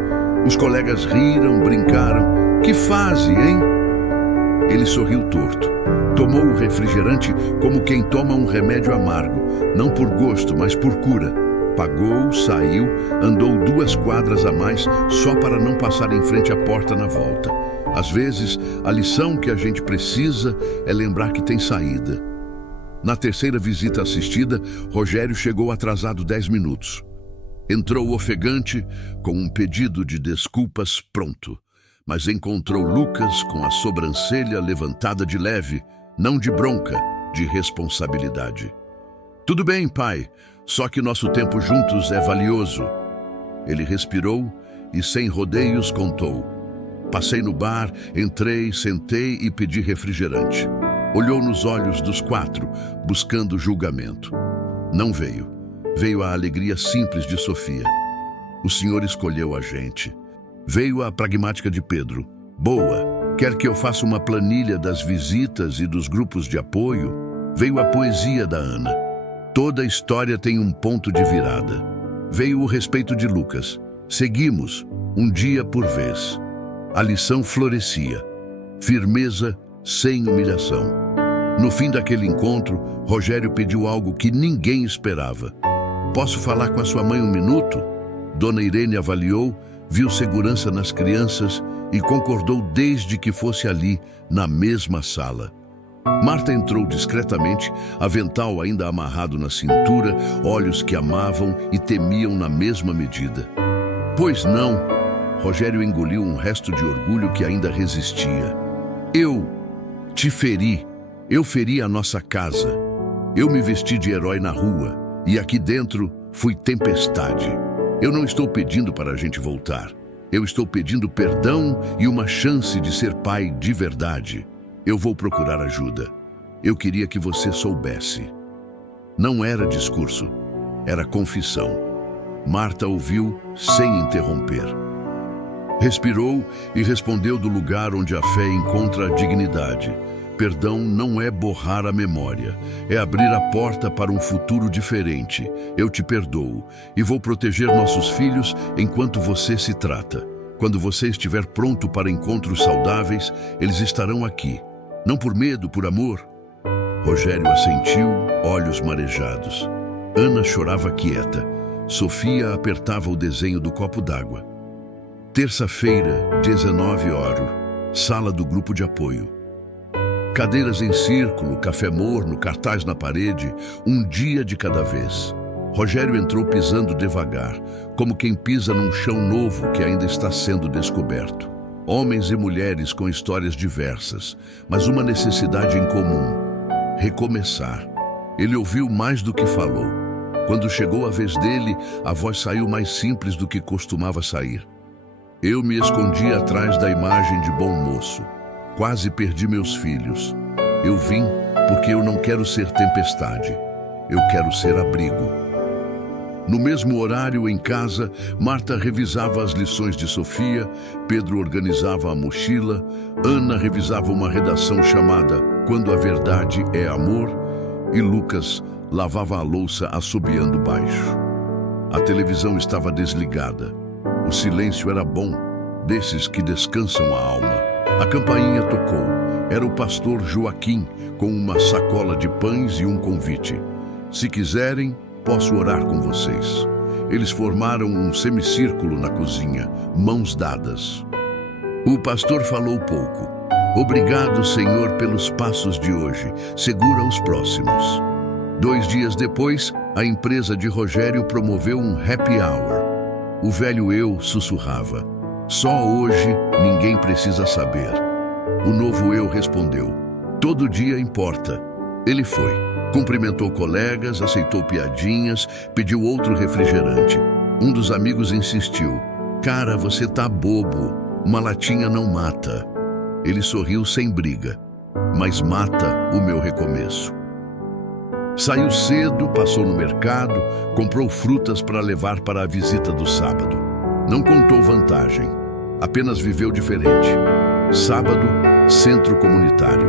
Os colegas riram, brincaram. Que fase, hein? Ele sorriu torto. Tomou o refrigerante como quem toma um remédio amargo, não por gosto, mas por cura. Pagou, saiu, andou 2 quadras a mais só para não passar em frente à porta na volta. Às vezes, a lição que a gente precisa é lembrar que tem saída. Na terceira visita assistida, Rogério chegou atrasado 10 minutos. Entrou ofegante, com um pedido de desculpas pronto, mas encontrou Lucas com a sobrancelha levantada de leve, não de bronca, de responsabilidade. Tudo bem, pai, só que nosso tempo juntos é valioso. Ele respirou e, sem rodeios, contou. Passei no bar, entrei, sentei e pedi refrigerante. Olhou nos olhos dos 4, buscando julgamento. Não veio. Veio a alegria simples de Sofia. O senhor escolheu a gente. Veio a pragmática de Pedro. Boa. Quer que eu faça uma planilha das visitas e dos grupos de apoio? Veio a poesia da Ana. Toda história tem um ponto de virada. Veio o respeito de Lucas. Seguimos, um dia por vez. A lição florescia. Firmeza sem humilhação. No fim daquele encontro, Rogério pediu algo que ninguém esperava. Posso falar com a sua mãe um minuto? Dona Irene avaliou, viu segurança nas crianças e concordou desde que fosse ali, na mesma sala. Marta entrou discretamente, avental ainda amarrado na cintura, olhos que amavam e temiam na mesma medida. Pois não, Rogério engoliu um resto de orgulho que ainda resistia. Eu te feri. Eu feri a nossa casa. Eu me vesti de herói na rua e aqui dentro fui tempestade. Eu não estou pedindo para a gente voltar. Eu estou pedindo perdão e uma chance de ser pai de verdade. Eu vou procurar ajuda. Eu queria que você soubesse. Não era discurso, era confissão. Marta ouviu sem interromper. Respirou e respondeu do lugar onde a fé encontra a dignidade. Perdão não é borrar a memória, é abrir a porta para um futuro diferente. Eu te perdoo e vou proteger nossos filhos enquanto você se trata. Quando você estiver pronto para encontros saudáveis, eles estarão aqui. Não por medo, por amor. Rogério assentiu, olhos marejados. Ana chorava quieta. Sofia apertava o desenho do copo d'água. Terça-feira, 19 horas, sala do grupo de apoio. Cadeiras em círculo, café morno, cartaz na parede, um dia de cada vez. Rogério entrou pisando devagar, como quem pisa num chão novo que ainda está sendo descoberto. Homens e mulheres com histórias diversas, mas uma necessidade em comum: recomeçar. Ele ouviu mais do que falou. Quando chegou a vez dele, a voz saiu mais simples do que costumava sair. Eu me escondi atrás da imagem de bom moço. Quase perdi meus filhos. Eu vim porque eu não quero ser tempestade. Eu quero ser abrigo. No mesmo horário, em casa, Marta revisava as lições de Sofia, Pedro organizava a mochila, Ana revisava uma redação chamada Quando a Verdade é Amor e Lucas lavava a louça assobiando baixo. A televisão estava desligada. O silêncio era bom, desses que descansam a alma. A campainha tocou. Era o pastor Joaquim, com uma sacola de pães e um convite. Se quiserem, posso orar com vocês. Eles formaram um semicírculo na cozinha, mãos dadas. O pastor falou pouco. Obrigado, Senhor, pelos passos de hoje. Segura os próximos. 2 dias depois, a empresa de Rogério promoveu um happy hour. O velho eu sussurrava: só hoje ninguém precisa saber. O novo eu respondeu: todo dia importa. Ele foi, cumprimentou colegas, aceitou piadinhas, pediu outro refrigerante. Um dos amigos insistiu: cara, você tá bobo, uma latinha não mata. Ele sorriu sem briga: mas mata o meu recomeço. Saiu cedo, passou no mercado, comprou frutas para levar para a visita do sábado. Não contou vantagem, apenas viveu diferente. Sábado, centro comunitário.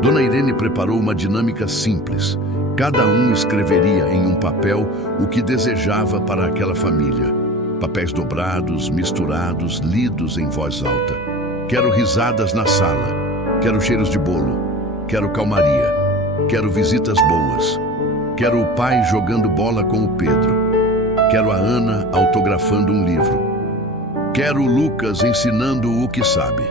Dona Irene preparou uma dinâmica simples. Cada um escreveria em um papel o que desejava para aquela família. Papéis dobrados, misturados, lidos em voz alta. Quero risadas na sala. Quero cheiros de bolo. Quero calmaria. Quero visitas boas. Quero o pai jogando bola com o Pedro. Quero a Ana autografando um livro. Quero o Lucas ensinando o que sabe.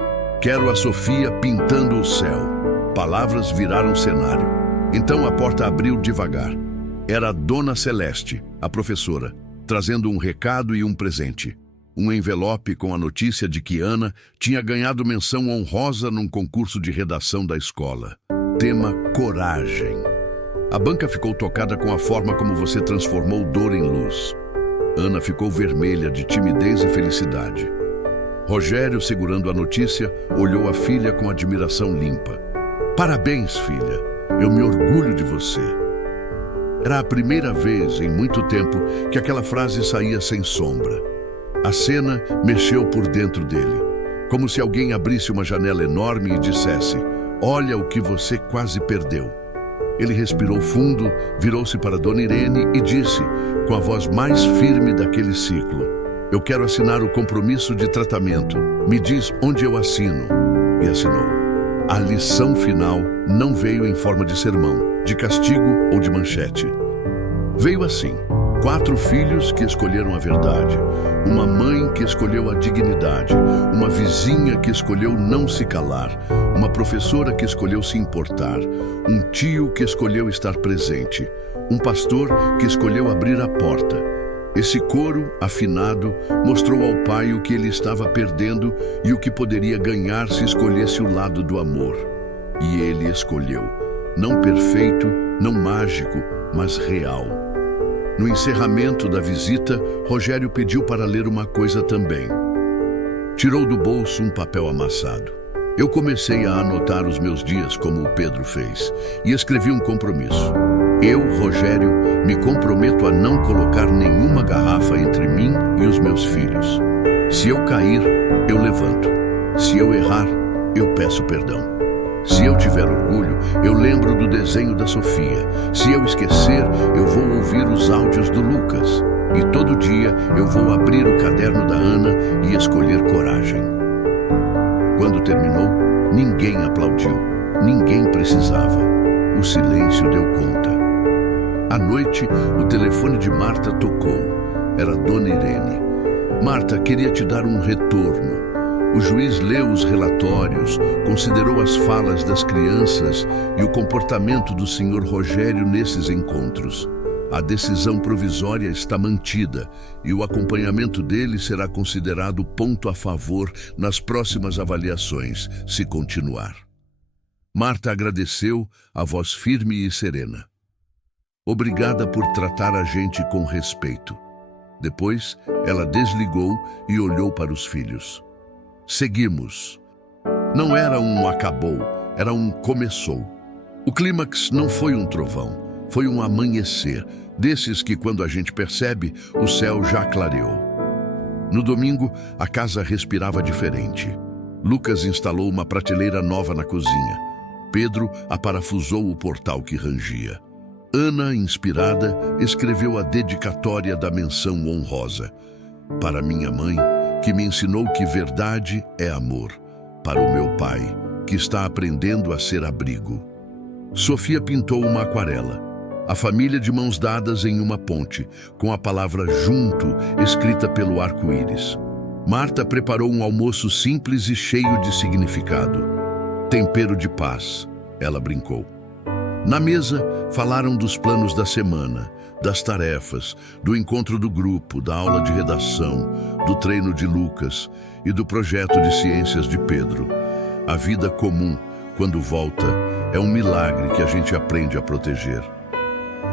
Quero a Sofia pintando o céu. Palavras viraram cenário. Então a porta abriu devagar. Era a Dona Celeste, a professora, trazendo um recado e um presente. Um envelope com a notícia de que Ana tinha ganhado menção honrosa num concurso de redação da escola. Tema: coragem. A banca ficou tocada com a forma como você transformou dor em luz. Ana ficou vermelha de timidez e felicidade. Rogério, segurando a notícia, olhou a filha com admiração limpa. Parabéns, filha. Eu me orgulho de você. Era a primeira vez em muito tempo que aquela frase saía sem sombra. A cena mexeu por dentro dele, como se alguém abrisse uma janela enorme e dissesse: olha o que você quase perdeu. Ele respirou fundo, virou-se para Dona Irene e disse, com a voz mais firme daquele ciclo: eu quero assinar o compromisso de tratamento. Me diz onde eu assino. E assinou. A lição final não veio em forma de sermão, de castigo ou de manchete. Veio assim: 4 filhos que escolheram a verdade, uma mãe que escolheu a dignidade, uma vizinha que escolheu não se calar, uma professora que escolheu se importar, um tio que escolheu estar presente, um pastor que escolheu abrir a porta. Esse coro afinado mostrou ao pai o que ele estava perdendo e o que poderia ganhar se escolhesse o lado do amor. E ele escolheu, não perfeito, não mágico, mas real. No encerramento da visita, Rogério pediu para ler uma coisa também. Tirou do bolso um papel amassado. Eu comecei a anotar os meus dias como o Pedro fez e escrevi um compromisso. Eu, Rogério, me comprometo a não colocar nenhuma garrafa entre mim e os meus filhos. Se eu cair, eu levanto. Se eu errar, eu peço perdão. Se eu tiver orgulho, eu lembro do desenho da Sofia. Se eu esquecer, eu vou ouvir os áudios do Lucas. E todo dia eu vou abrir o caderno da Ana e escolher coragem. Quando terminou, ninguém aplaudiu. Ninguém precisava. O silêncio deu conta. À noite, o telefone de Marta tocou. Era Dona Irene. Marta, queria te dar um retorno. O juiz leu os relatórios, considerou as falas das crianças e o comportamento do Sr. Rogério nesses encontros. A decisão provisória está mantida e o acompanhamento dele será considerado ponto a favor nas próximas avaliações, se continuar. Marta agradeceu, a voz firme e serena. Obrigada por tratar a gente com respeito. Depois, ela desligou e olhou para os filhos. Seguimos. Não era um acabou, era um começou. O clímax não foi um trovão, foi um amanhecer, desses que quando a gente percebe, o céu já clareou. No domingo, a casa respirava diferente. Lucas instalou uma prateleira nova na cozinha. Pedro aparafusou o portal que rangia. Ana, inspirada, escreveu a dedicatória da menção honrosa. Para minha mãe, que me ensinou que verdade é amor. Para o meu pai, que está aprendendo a ser abrigo. Sofia pintou uma aquarela. A família de mãos dadas em uma ponte, com a palavra junto escrita pelo arco-íris. Marta preparou um almoço simples e cheio de significado. Tempero de paz, ela brincou. Na mesa, falaram dos planos da semana, das tarefas, do encontro do grupo, da aula de redação, do treino de Lucas e do projeto de ciências de Pedro. A vida comum, quando volta, é um milagre que a gente aprende a proteger.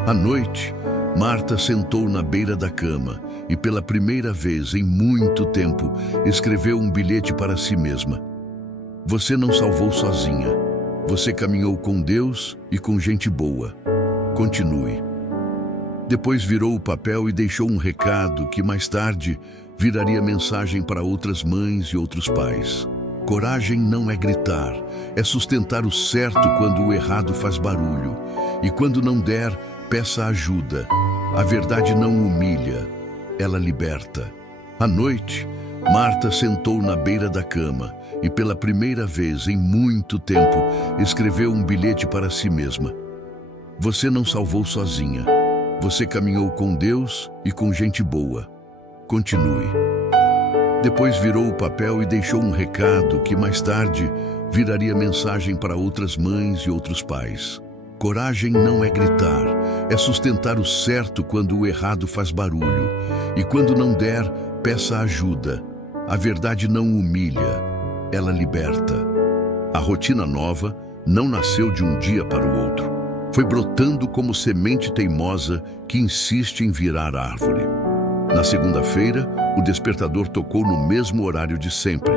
À noite, Marta sentou na beira da cama e, pela primeira vez em muito tempo, escreveu um bilhete para si mesma. Você não salvou sozinha. Você caminhou com Deus e com gente boa. Continue. Depois virou o papel e deixou um recado que mais tarde viraria mensagem para outras mães e outros pais. Coragem não é gritar, é sustentar o certo quando o errado faz barulho. E quando não der, peça ajuda. A verdade não humilha, ela liberta. À noite, Marta sentou na beira da cama e, pela primeira vez em muito tempo, escreveu um bilhete para si mesma. Você não salvou sozinha. Você caminhou com Deus e com gente boa. Continue. Depois virou o papel e deixou um recado que mais tarde viraria mensagem para outras mães e outros pais. Coragem não é gritar, é sustentar o certo quando o errado faz barulho. E quando não der, peça ajuda. A verdade não humilha, ela liberta. A rotina nova não nasceu de um dia para o outro. Foi brotando como semente teimosa que insiste em virar árvore. Na segunda-feira, o despertador tocou no mesmo horário de sempre,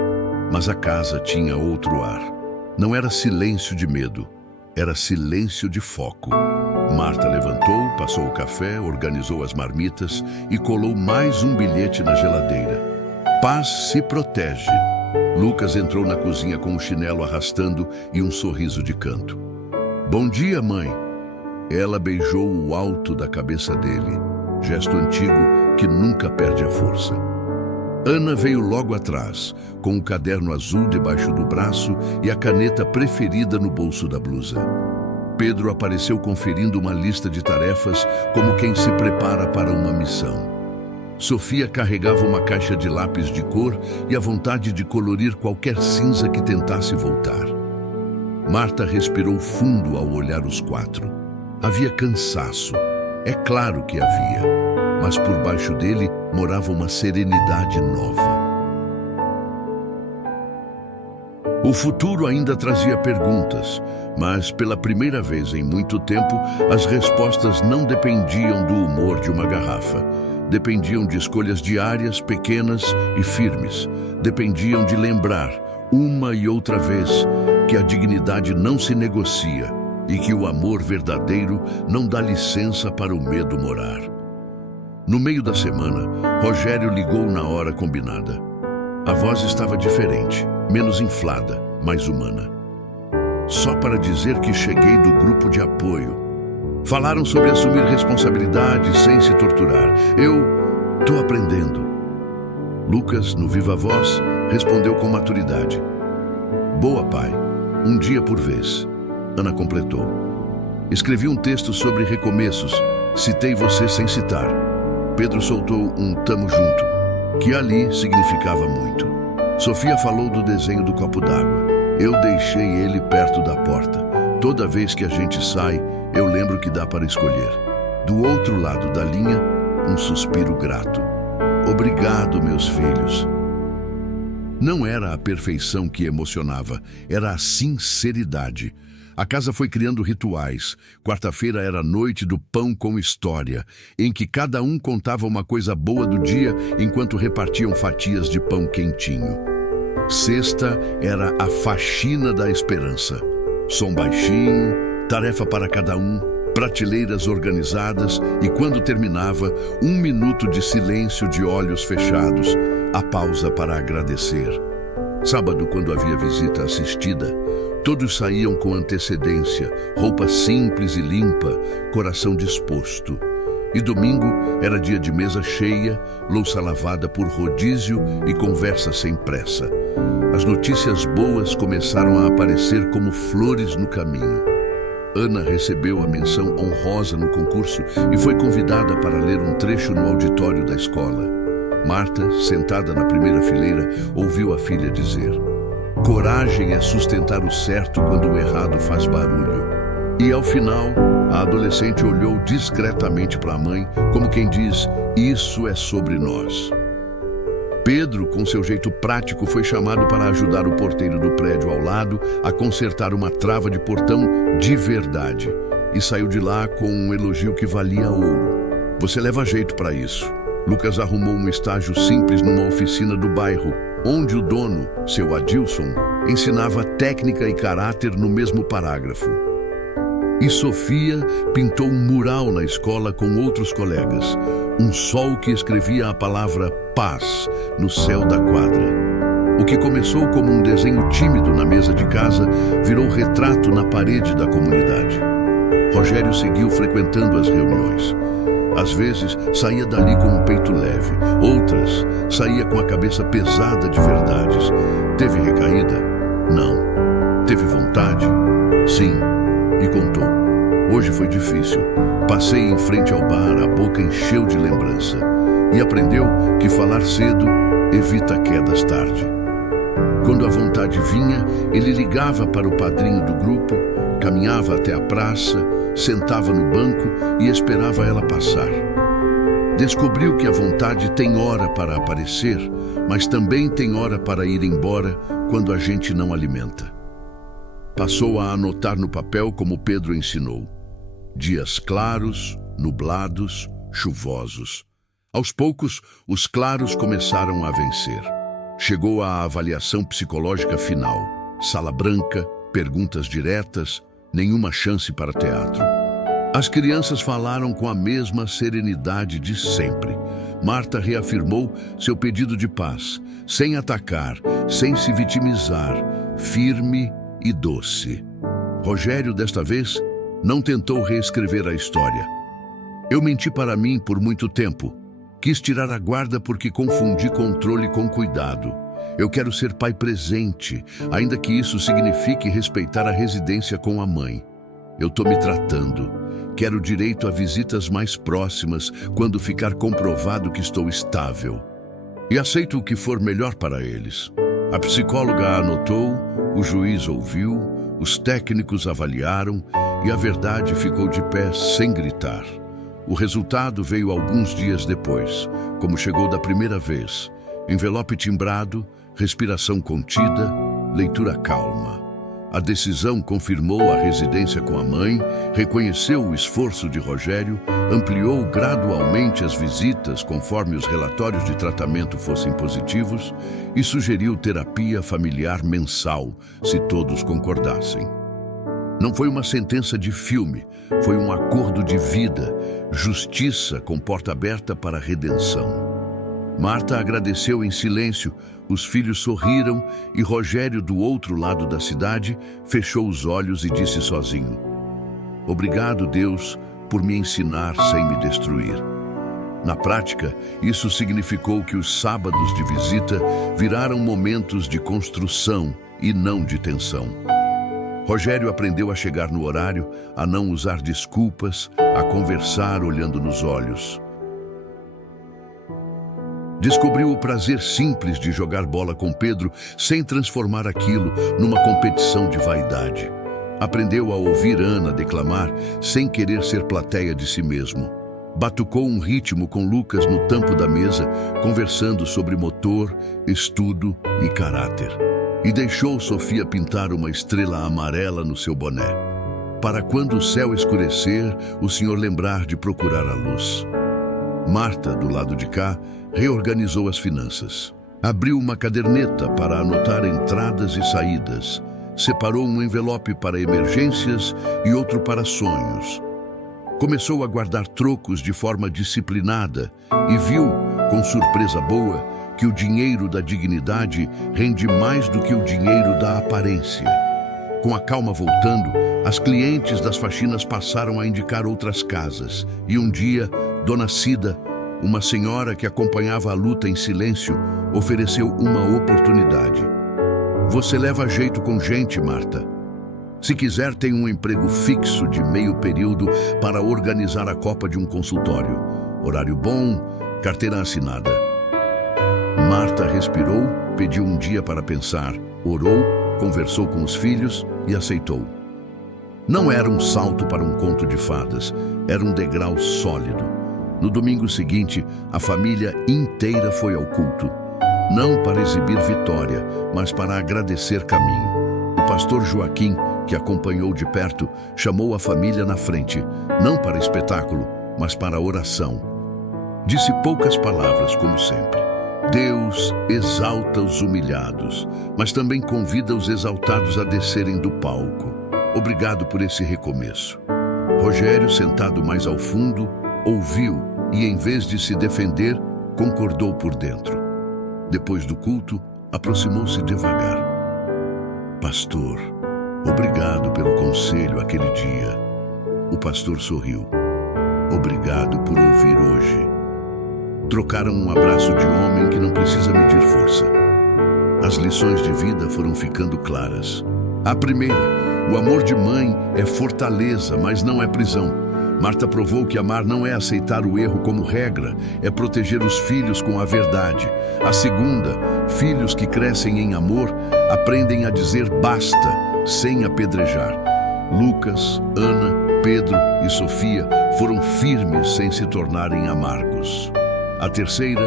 mas a casa tinha outro ar. Não era silêncio de medo, era silêncio de foco. Marta levantou, passou o café, organizou as marmitas e colou mais um bilhete na geladeira. Paz se protege. Lucas entrou na cozinha com um chinelo arrastando e um sorriso de canto. Bom dia, mãe. Ela beijou o alto da cabeça dele, gesto antigo que nunca perde a força. Ana veio logo atrás, com o caderno azul debaixo do braço e a caneta preferida no bolso da blusa. Pedro apareceu conferindo uma lista de tarefas como quem se prepara para uma missão. Sofia carregava uma caixa de lápis de cor e a vontade de colorir qualquer cinza que tentasse voltar. Marta respirou fundo ao olhar os quatro. Havia cansaço, é claro que havia, mas por baixo dele morava uma serenidade nova. O futuro ainda trazia perguntas, mas pela primeira vez em muito tempo, as respostas não dependiam do humor de uma garrafa. Dependiam de escolhas diárias, pequenas e firmes. Dependiam de lembrar, uma e outra vez, que a dignidade não se negocia e que o amor verdadeiro não dá licença para o medo morar. No meio da semana, Rogério ligou na hora combinada. A voz estava diferente, menos inflada, mais humana. só para dizer que cheguei do grupo de apoio. Falaram sobre assumir responsabilidade sem se torturar. Eu tô aprendendo. Lucas, no viva voz, respondeu com maturidade. Boa, pai. Um dia por vez. Ana completou. Escrevi um texto sobre recomeços. Citei você sem citar. Pedro soltou um tamo junto, que ali significava muito. Sofia falou do desenho do copo d'água. Eu deixei ele perto da porta. Toda vez que a gente sai, eu lembro que dá para escolher. Do outro lado da linha, um suspiro grato. Obrigado, meus filhos. Não era a perfeição que emocionava, era a sinceridade. A casa foi criando rituais. Quarta-feira era a noite do pão com história, em que cada um contava uma coisa boa do dia enquanto repartiam fatias de pão quentinho. Sexta era a faxina da esperança. Som baixinho, tarefa para cada um, prateleiras organizadas e, quando terminava, 1 minuto de silêncio de olhos fechados, a pausa para agradecer. Sábado, quando havia visita assistida, todos saíam com antecedência, roupa simples e limpa, coração disposto. E domingo era dia de mesa cheia, louça lavada por rodízio e conversa sem pressa. As notícias boas começaram a aparecer como flores no caminho. Ana recebeu a menção honrosa no concurso e foi convidada para ler um trecho no auditório da escola. Marta, sentada na primeira fileira, ouviu a filha dizer: coragem é sustentar o certo quando o errado faz barulho. E ao final, a adolescente olhou discretamente para a mãe, como quem diz: isso é sobre nós. Pedro, com seu jeito prático, foi chamado para ajudar o porteiro do prédio ao lado a consertar uma trava de portão de verdade. E saiu de lá com um elogio que valia ouro. Você leva jeito para isso. Lucas arrumou um estágio simples numa oficina do bairro, onde o dono, seu Adilson, ensinava técnica e caráter no mesmo parágrafo. E Sofia pintou um mural na escola com outros colegas, um sol que escrevia a palavra paz no céu da quadra. O que começou como um desenho tímido na mesa de casa virou retrato na parede da comunidade. Rogério seguiu frequentando as reuniões. Às vezes, saía dali com um peito leve, outras, saía com a cabeça pesada de verdades. Teve recaída? Não. Teve vontade? Sim. E contou. Hoje foi difícil. Passei em frente ao bar, a boca encheu de lembrança. E aprendeu que falar cedo evita quedas tarde. Quando a vontade vinha, ele ligava para o padrinho do grupo, caminhava até a praça, sentava no banco e esperava ela passar. Descobriu que a vontade tem hora para aparecer, mas também tem hora para ir embora quando a gente não alimenta. Passou a anotar no papel como Pedro ensinou. Dias claros, nublados, chuvosos. Aos poucos, os claros começaram a vencer. Chegou a avaliação psicológica final. Sala branca, perguntas diretas, nenhuma chance para teatro. As crianças falaram com a mesma serenidade de sempre. Marta reafirmou seu pedido de paz, sem atacar, sem se vitimizar, firme e doce. Rogério, desta vez, não tentou reescrever a história. Eu menti para mim por muito tempo. Quis tirar a guarda porque confundi controle com cuidado. Eu quero ser pai presente, ainda que isso signifique respeitar a residência com a mãe. Eu tô me tratando. Quero direito a visitas mais próximas quando ficar comprovado que estou estável. E aceito o que for melhor para eles. A psicóloga anotou, o juiz ouviu, os técnicos avaliaram e a verdade ficou de pé sem gritar. O resultado veio alguns dias depois, como chegou da primeira vez. Envelope timbrado, respiração contida, leitura calma. A decisão confirmou a residência com a mãe, reconheceu o esforço de Rogério, ampliou gradualmente as visitas conforme os relatórios de tratamento fossem positivos e sugeriu terapia familiar mensal, se todos concordassem. Não foi uma sentença de filme, foi um acordo de vida, justiça com porta aberta para a redenção. Marta agradeceu em silêncio, os filhos sorriram e Rogério, do outro lado da cidade, fechou os olhos e disse sozinho: "Obrigado, Deus, por me ensinar sem me destruir." Na prática, isso significou que os sábados de visita viraram momentos de construção e não de tensão. Rogério aprendeu a chegar no horário, a não usar desculpas, a conversar olhando nos olhos. Descobriu o prazer simples de jogar bola com Pedro sem transformar aquilo numa competição de vaidade. Aprendeu a ouvir Ana declamar sem querer ser plateia de si mesmo. Batucou um ritmo com Lucas no tampo da mesa, conversando sobre motor, estudo e caráter. E deixou Sofia pintar uma estrela amarela no seu boné, para quando o céu escurecer, o senhor lembrar de procurar a luz. Marta, do lado de cá, reorganizou as finanças. Abriu uma caderneta para anotar entradas e saídas. Separou um envelope para emergências e outro para sonhos. Começou a guardar trocos de forma disciplinada e viu, com surpresa boa, que o dinheiro da dignidade rende mais do que o dinheiro da aparência. Com a calma voltando, as clientes das faxinas passaram a indicar outras casas. E um dia, Dona Cida, uma senhora que acompanhava a luta em silêncio, ofereceu uma oportunidade. "Você leva jeito com gente, Marta. Se quiser, tem um emprego fixo de meio período para organizar a copa de um consultório. Horário bom, carteira assinada." Marta respirou, pediu um dia para pensar, orou, conversou com os filhos e aceitou. Não era um salto para um conto de fadas, era um degrau sólido. No domingo seguinte, a família inteira foi ao culto. Não para exibir vitória, mas para agradecer caminho. O pastor Joaquim, que acompanhou de perto, chamou a família na frente, não para espetáculo, mas para oração. Disse poucas palavras, como sempre. Deus exalta os humilhados, mas também convida os exaltados a descerem do palco. Obrigado por esse recomeço. Rogério, sentado mais ao fundo, ouviu e, em vez de se defender, concordou por dentro. Depois do culto, aproximou-se devagar. "Pastor, obrigado pelo conselho aquele dia." O pastor sorriu. "Obrigado por ouvir hoje." Trocaram um abraço de homem que não precisa medir força. As lições de vida foram ficando claras. A primeira, o amor de mãe é fortaleza, mas não é prisão. Marta provou que amar não é aceitar o erro como regra, é proteger os filhos com a verdade. A segunda, filhos que crescem em amor aprendem a dizer basta, sem apedrejar. Lucas, Ana, Pedro e Sofia foram firmes sem se tornarem amargos. A terceira,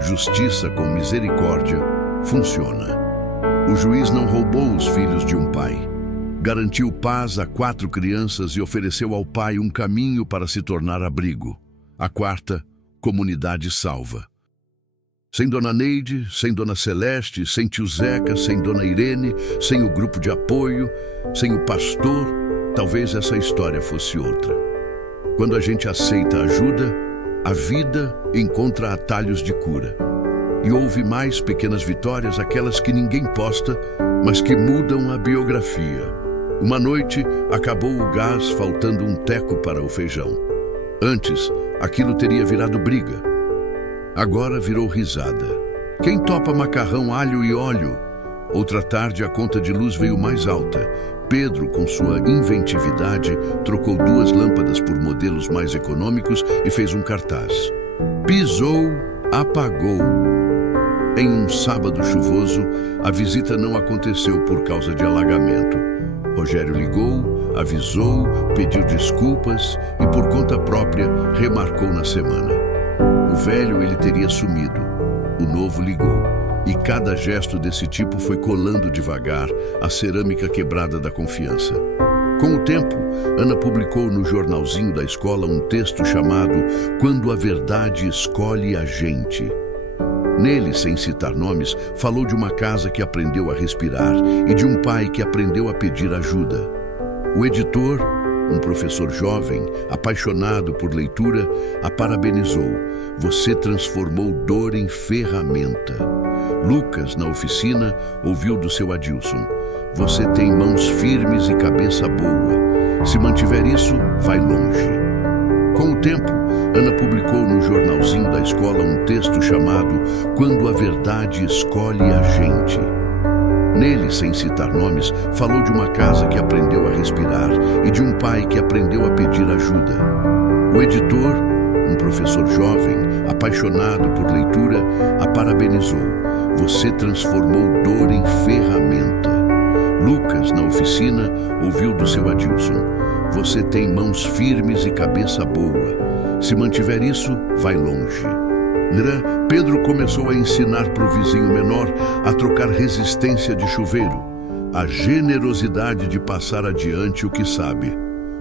justiça com misericórdia, funciona. O juiz não roubou os filhos de um pai. Garantiu paz a 4 crianças e ofereceu ao pai um caminho para se tornar abrigo. A quarta, comunidade salva. Sem Dona Neide, sem Dona Celeste, sem tio Zeca, sem Dona Irene, sem o grupo de apoio, sem o pastor, talvez essa história fosse outra. Quando a gente aceita ajuda, a vida encontra atalhos de cura. E houve mais pequenas vitórias, aquelas que ninguém posta, mas que mudam a biografia. Uma noite, acabou o gás, faltando um teco para o feijão. Antes, aquilo teria virado briga. Agora virou risada. Quem topa macarrão, alho e óleo? Outra tarde, a conta de luz veio mais alta. Pedro, com sua inventividade, trocou 2 lâmpadas por modelos mais econômicos e fez um cartaz. Pisou, apagou. Em um sábado chuvoso, a visita não aconteceu por causa de alagamento. Rogério ligou, avisou, pediu desculpas e, por conta própria, remarcou na semana. O velho ele teria sumido, o novo ligou. E cada gesto desse tipo foi colando devagar a cerâmica quebrada da confiança. Com o tempo, Ana publicou no jornalzinho da escola um texto chamado Quando a Verdade Escolhe a Gente. Nele, sem citar nomes, falou de uma casa que aprendeu a respirar e de um pai que aprendeu a pedir ajuda. O editor, um professor jovem, apaixonado por leitura, a parabenizou. Você transformou dor em ferramenta. Lucas, na oficina, ouviu do seu Adilson. Você tem mãos firmes e cabeça boa. Se mantiver isso, vai longe. Com o tempo, Ana publicou no jornalzinho da escola um texto chamado Quando a Verdade Escolhe a Gente. Nele, sem citar nomes, falou de uma casa que aprendeu a respirar e de um pai que aprendeu a pedir ajuda. O editor, um professor jovem, apaixonado por leitura, a parabenizou. Você transformou dor em ferramenta. Lucas, na oficina, ouviu do seu Adilson. Você tem mãos firmes e cabeça boa. Se mantiver isso, vai longe. Pedro começou a ensinar para o vizinho menor a trocar resistência de chuveiro, a generosidade de passar adiante o que sabe.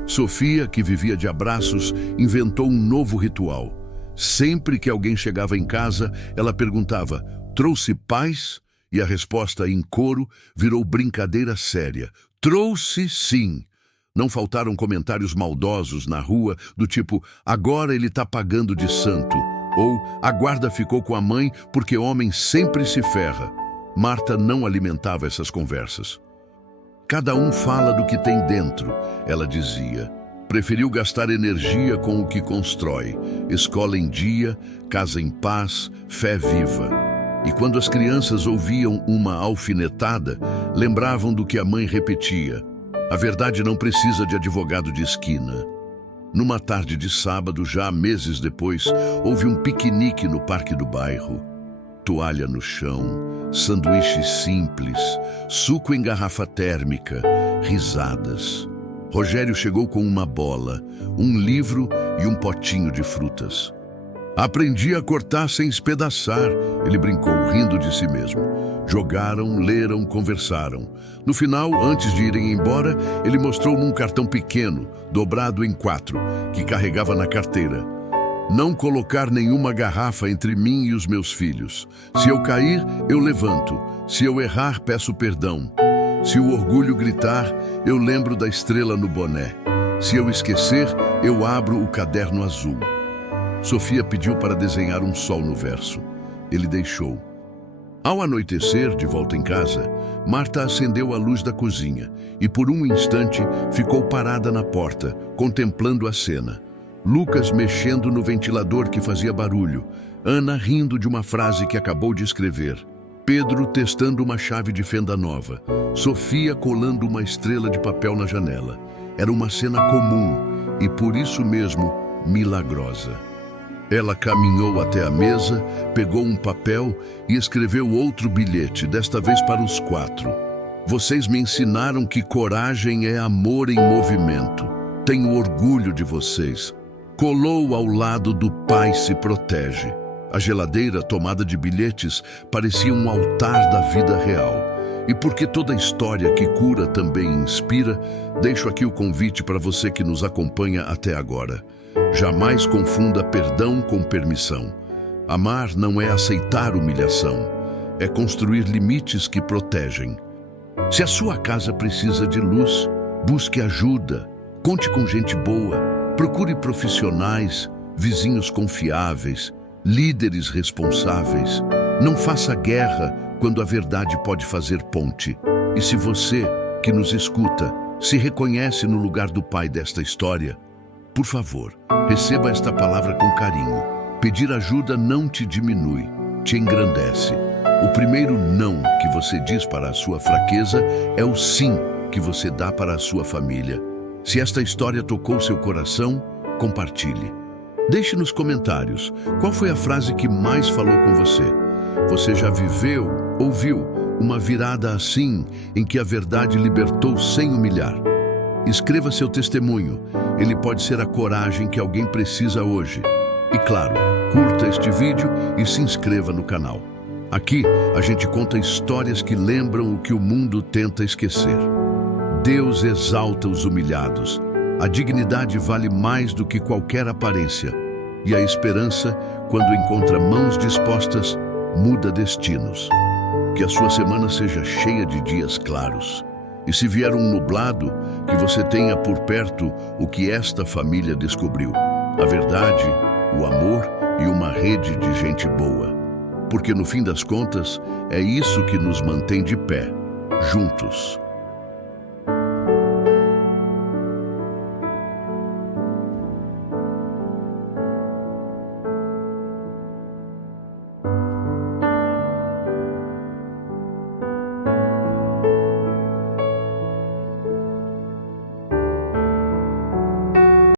Sofia, que vivia de abraços, inventou um novo ritual. Sempre que alguém chegava em casa, ela perguntava: trouxe paz? E a resposta, em coro, virou brincadeira séria. Trouxe sim. Não faltaram comentários maldosos na rua, do tipo, agora ele está pagando de santo. Ou, a guarda ficou com a mãe porque homem sempre se ferra. Marta não alimentava essas conversas. Cada um fala do que tem dentro, ela dizia. Preferiu gastar energia com o que constrói. Escola em dia, casa em paz, fé viva. E quando as crianças ouviam uma alfinetada, lembravam do que a mãe repetia. A verdade não precisa de advogado de esquina. Numa tarde de sábado, já meses depois, houve um piquenique no parque do bairro. Toalha no chão, sanduíche simples, suco em garrafa térmica, risadas. Rogério chegou com uma bola, um livro e um potinho de frutas. Aprendi a cortar sem espedaçar, ele brincou, rindo de si mesmo. Jogaram, leram, conversaram. No final, antes de irem embora, ele mostrou-me um cartão pequeno, dobrado em 4, que carregava na carteira. Não colocar nenhuma garrafa entre mim e os meus filhos. Se eu cair, eu levanto. Se eu errar, peço perdão. Se o orgulho gritar, eu lembro da estrela no boné. Se eu esquecer, eu abro o caderno azul. Sofia pediu para desenhar um sol no verso. Ele deixou. Ao anoitecer, de volta em casa, Marta acendeu a luz da cozinha e por um instante ficou parada na porta, contemplando a cena. Lucas mexendo no ventilador que fazia barulho, Ana rindo de uma frase que acabou de escrever, Pedro testando uma chave de fenda nova, Sofia colando uma estrela de papel na janela. Era uma cena comum e, por isso mesmo, milagrosa. Ela caminhou até a mesa, pegou um papel e escreveu outro bilhete, desta vez para os 4. Vocês me ensinaram que coragem é amor em movimento. Tenho orgulho de vocês. Colou ao lado do Pai se protege. A geladeira, tomada de bilhetes, parecia um altar da vida real. E porque toda história que cura também inspira, deixo aqui o convite para você que nos acompanha até agora. Jamais confunda perdão com permissão. Amar não é aceitar humilhação, é construir limites que protegem. Se a sua casa precisa de luz, busque ajuda, conte com gente boa, procure profissionais, vizinhos confiáveis, líderes responsáveis. Não faça guerra quando a verdade pode fazer ponte. E se você, que nos escuta, se reconhece no lugar do pai desta história, por favor, receba esta palavra com carinho. Pedir ajuda não te diminui, te engrandece. O primeiro não que você diz para a sua fraqueza é o sim que você dá para a sua família. Se esta história tocou seu coração, compartilhe. Deixe nos comentários qual foi a frase que mais falou com você. Você já viveu, ouviu, uma virada assim em que a verdade libertou sem humilhar? Escreva seu testemunho, ele pode ser a coragem que alguém precisa hoje. E claro, curta este vídeo e se inscreva no canal. Aqui, a gente conta histórias que lembram o que o mundo tenta esquecer. Deus exalta os humilhados. A dignidade vale mais do que qualquer aparência. E a esperança, quando encontra mãos dispostas, muda destinos. Que a sua semana seja cheia de dias claros. E se vier um nublado, que você tenha por perto o que esta família descobriu: a verdade, o amor e uma rede de gente boa. Porque no fim das contas, é isso que nos mantém de pé, juntos.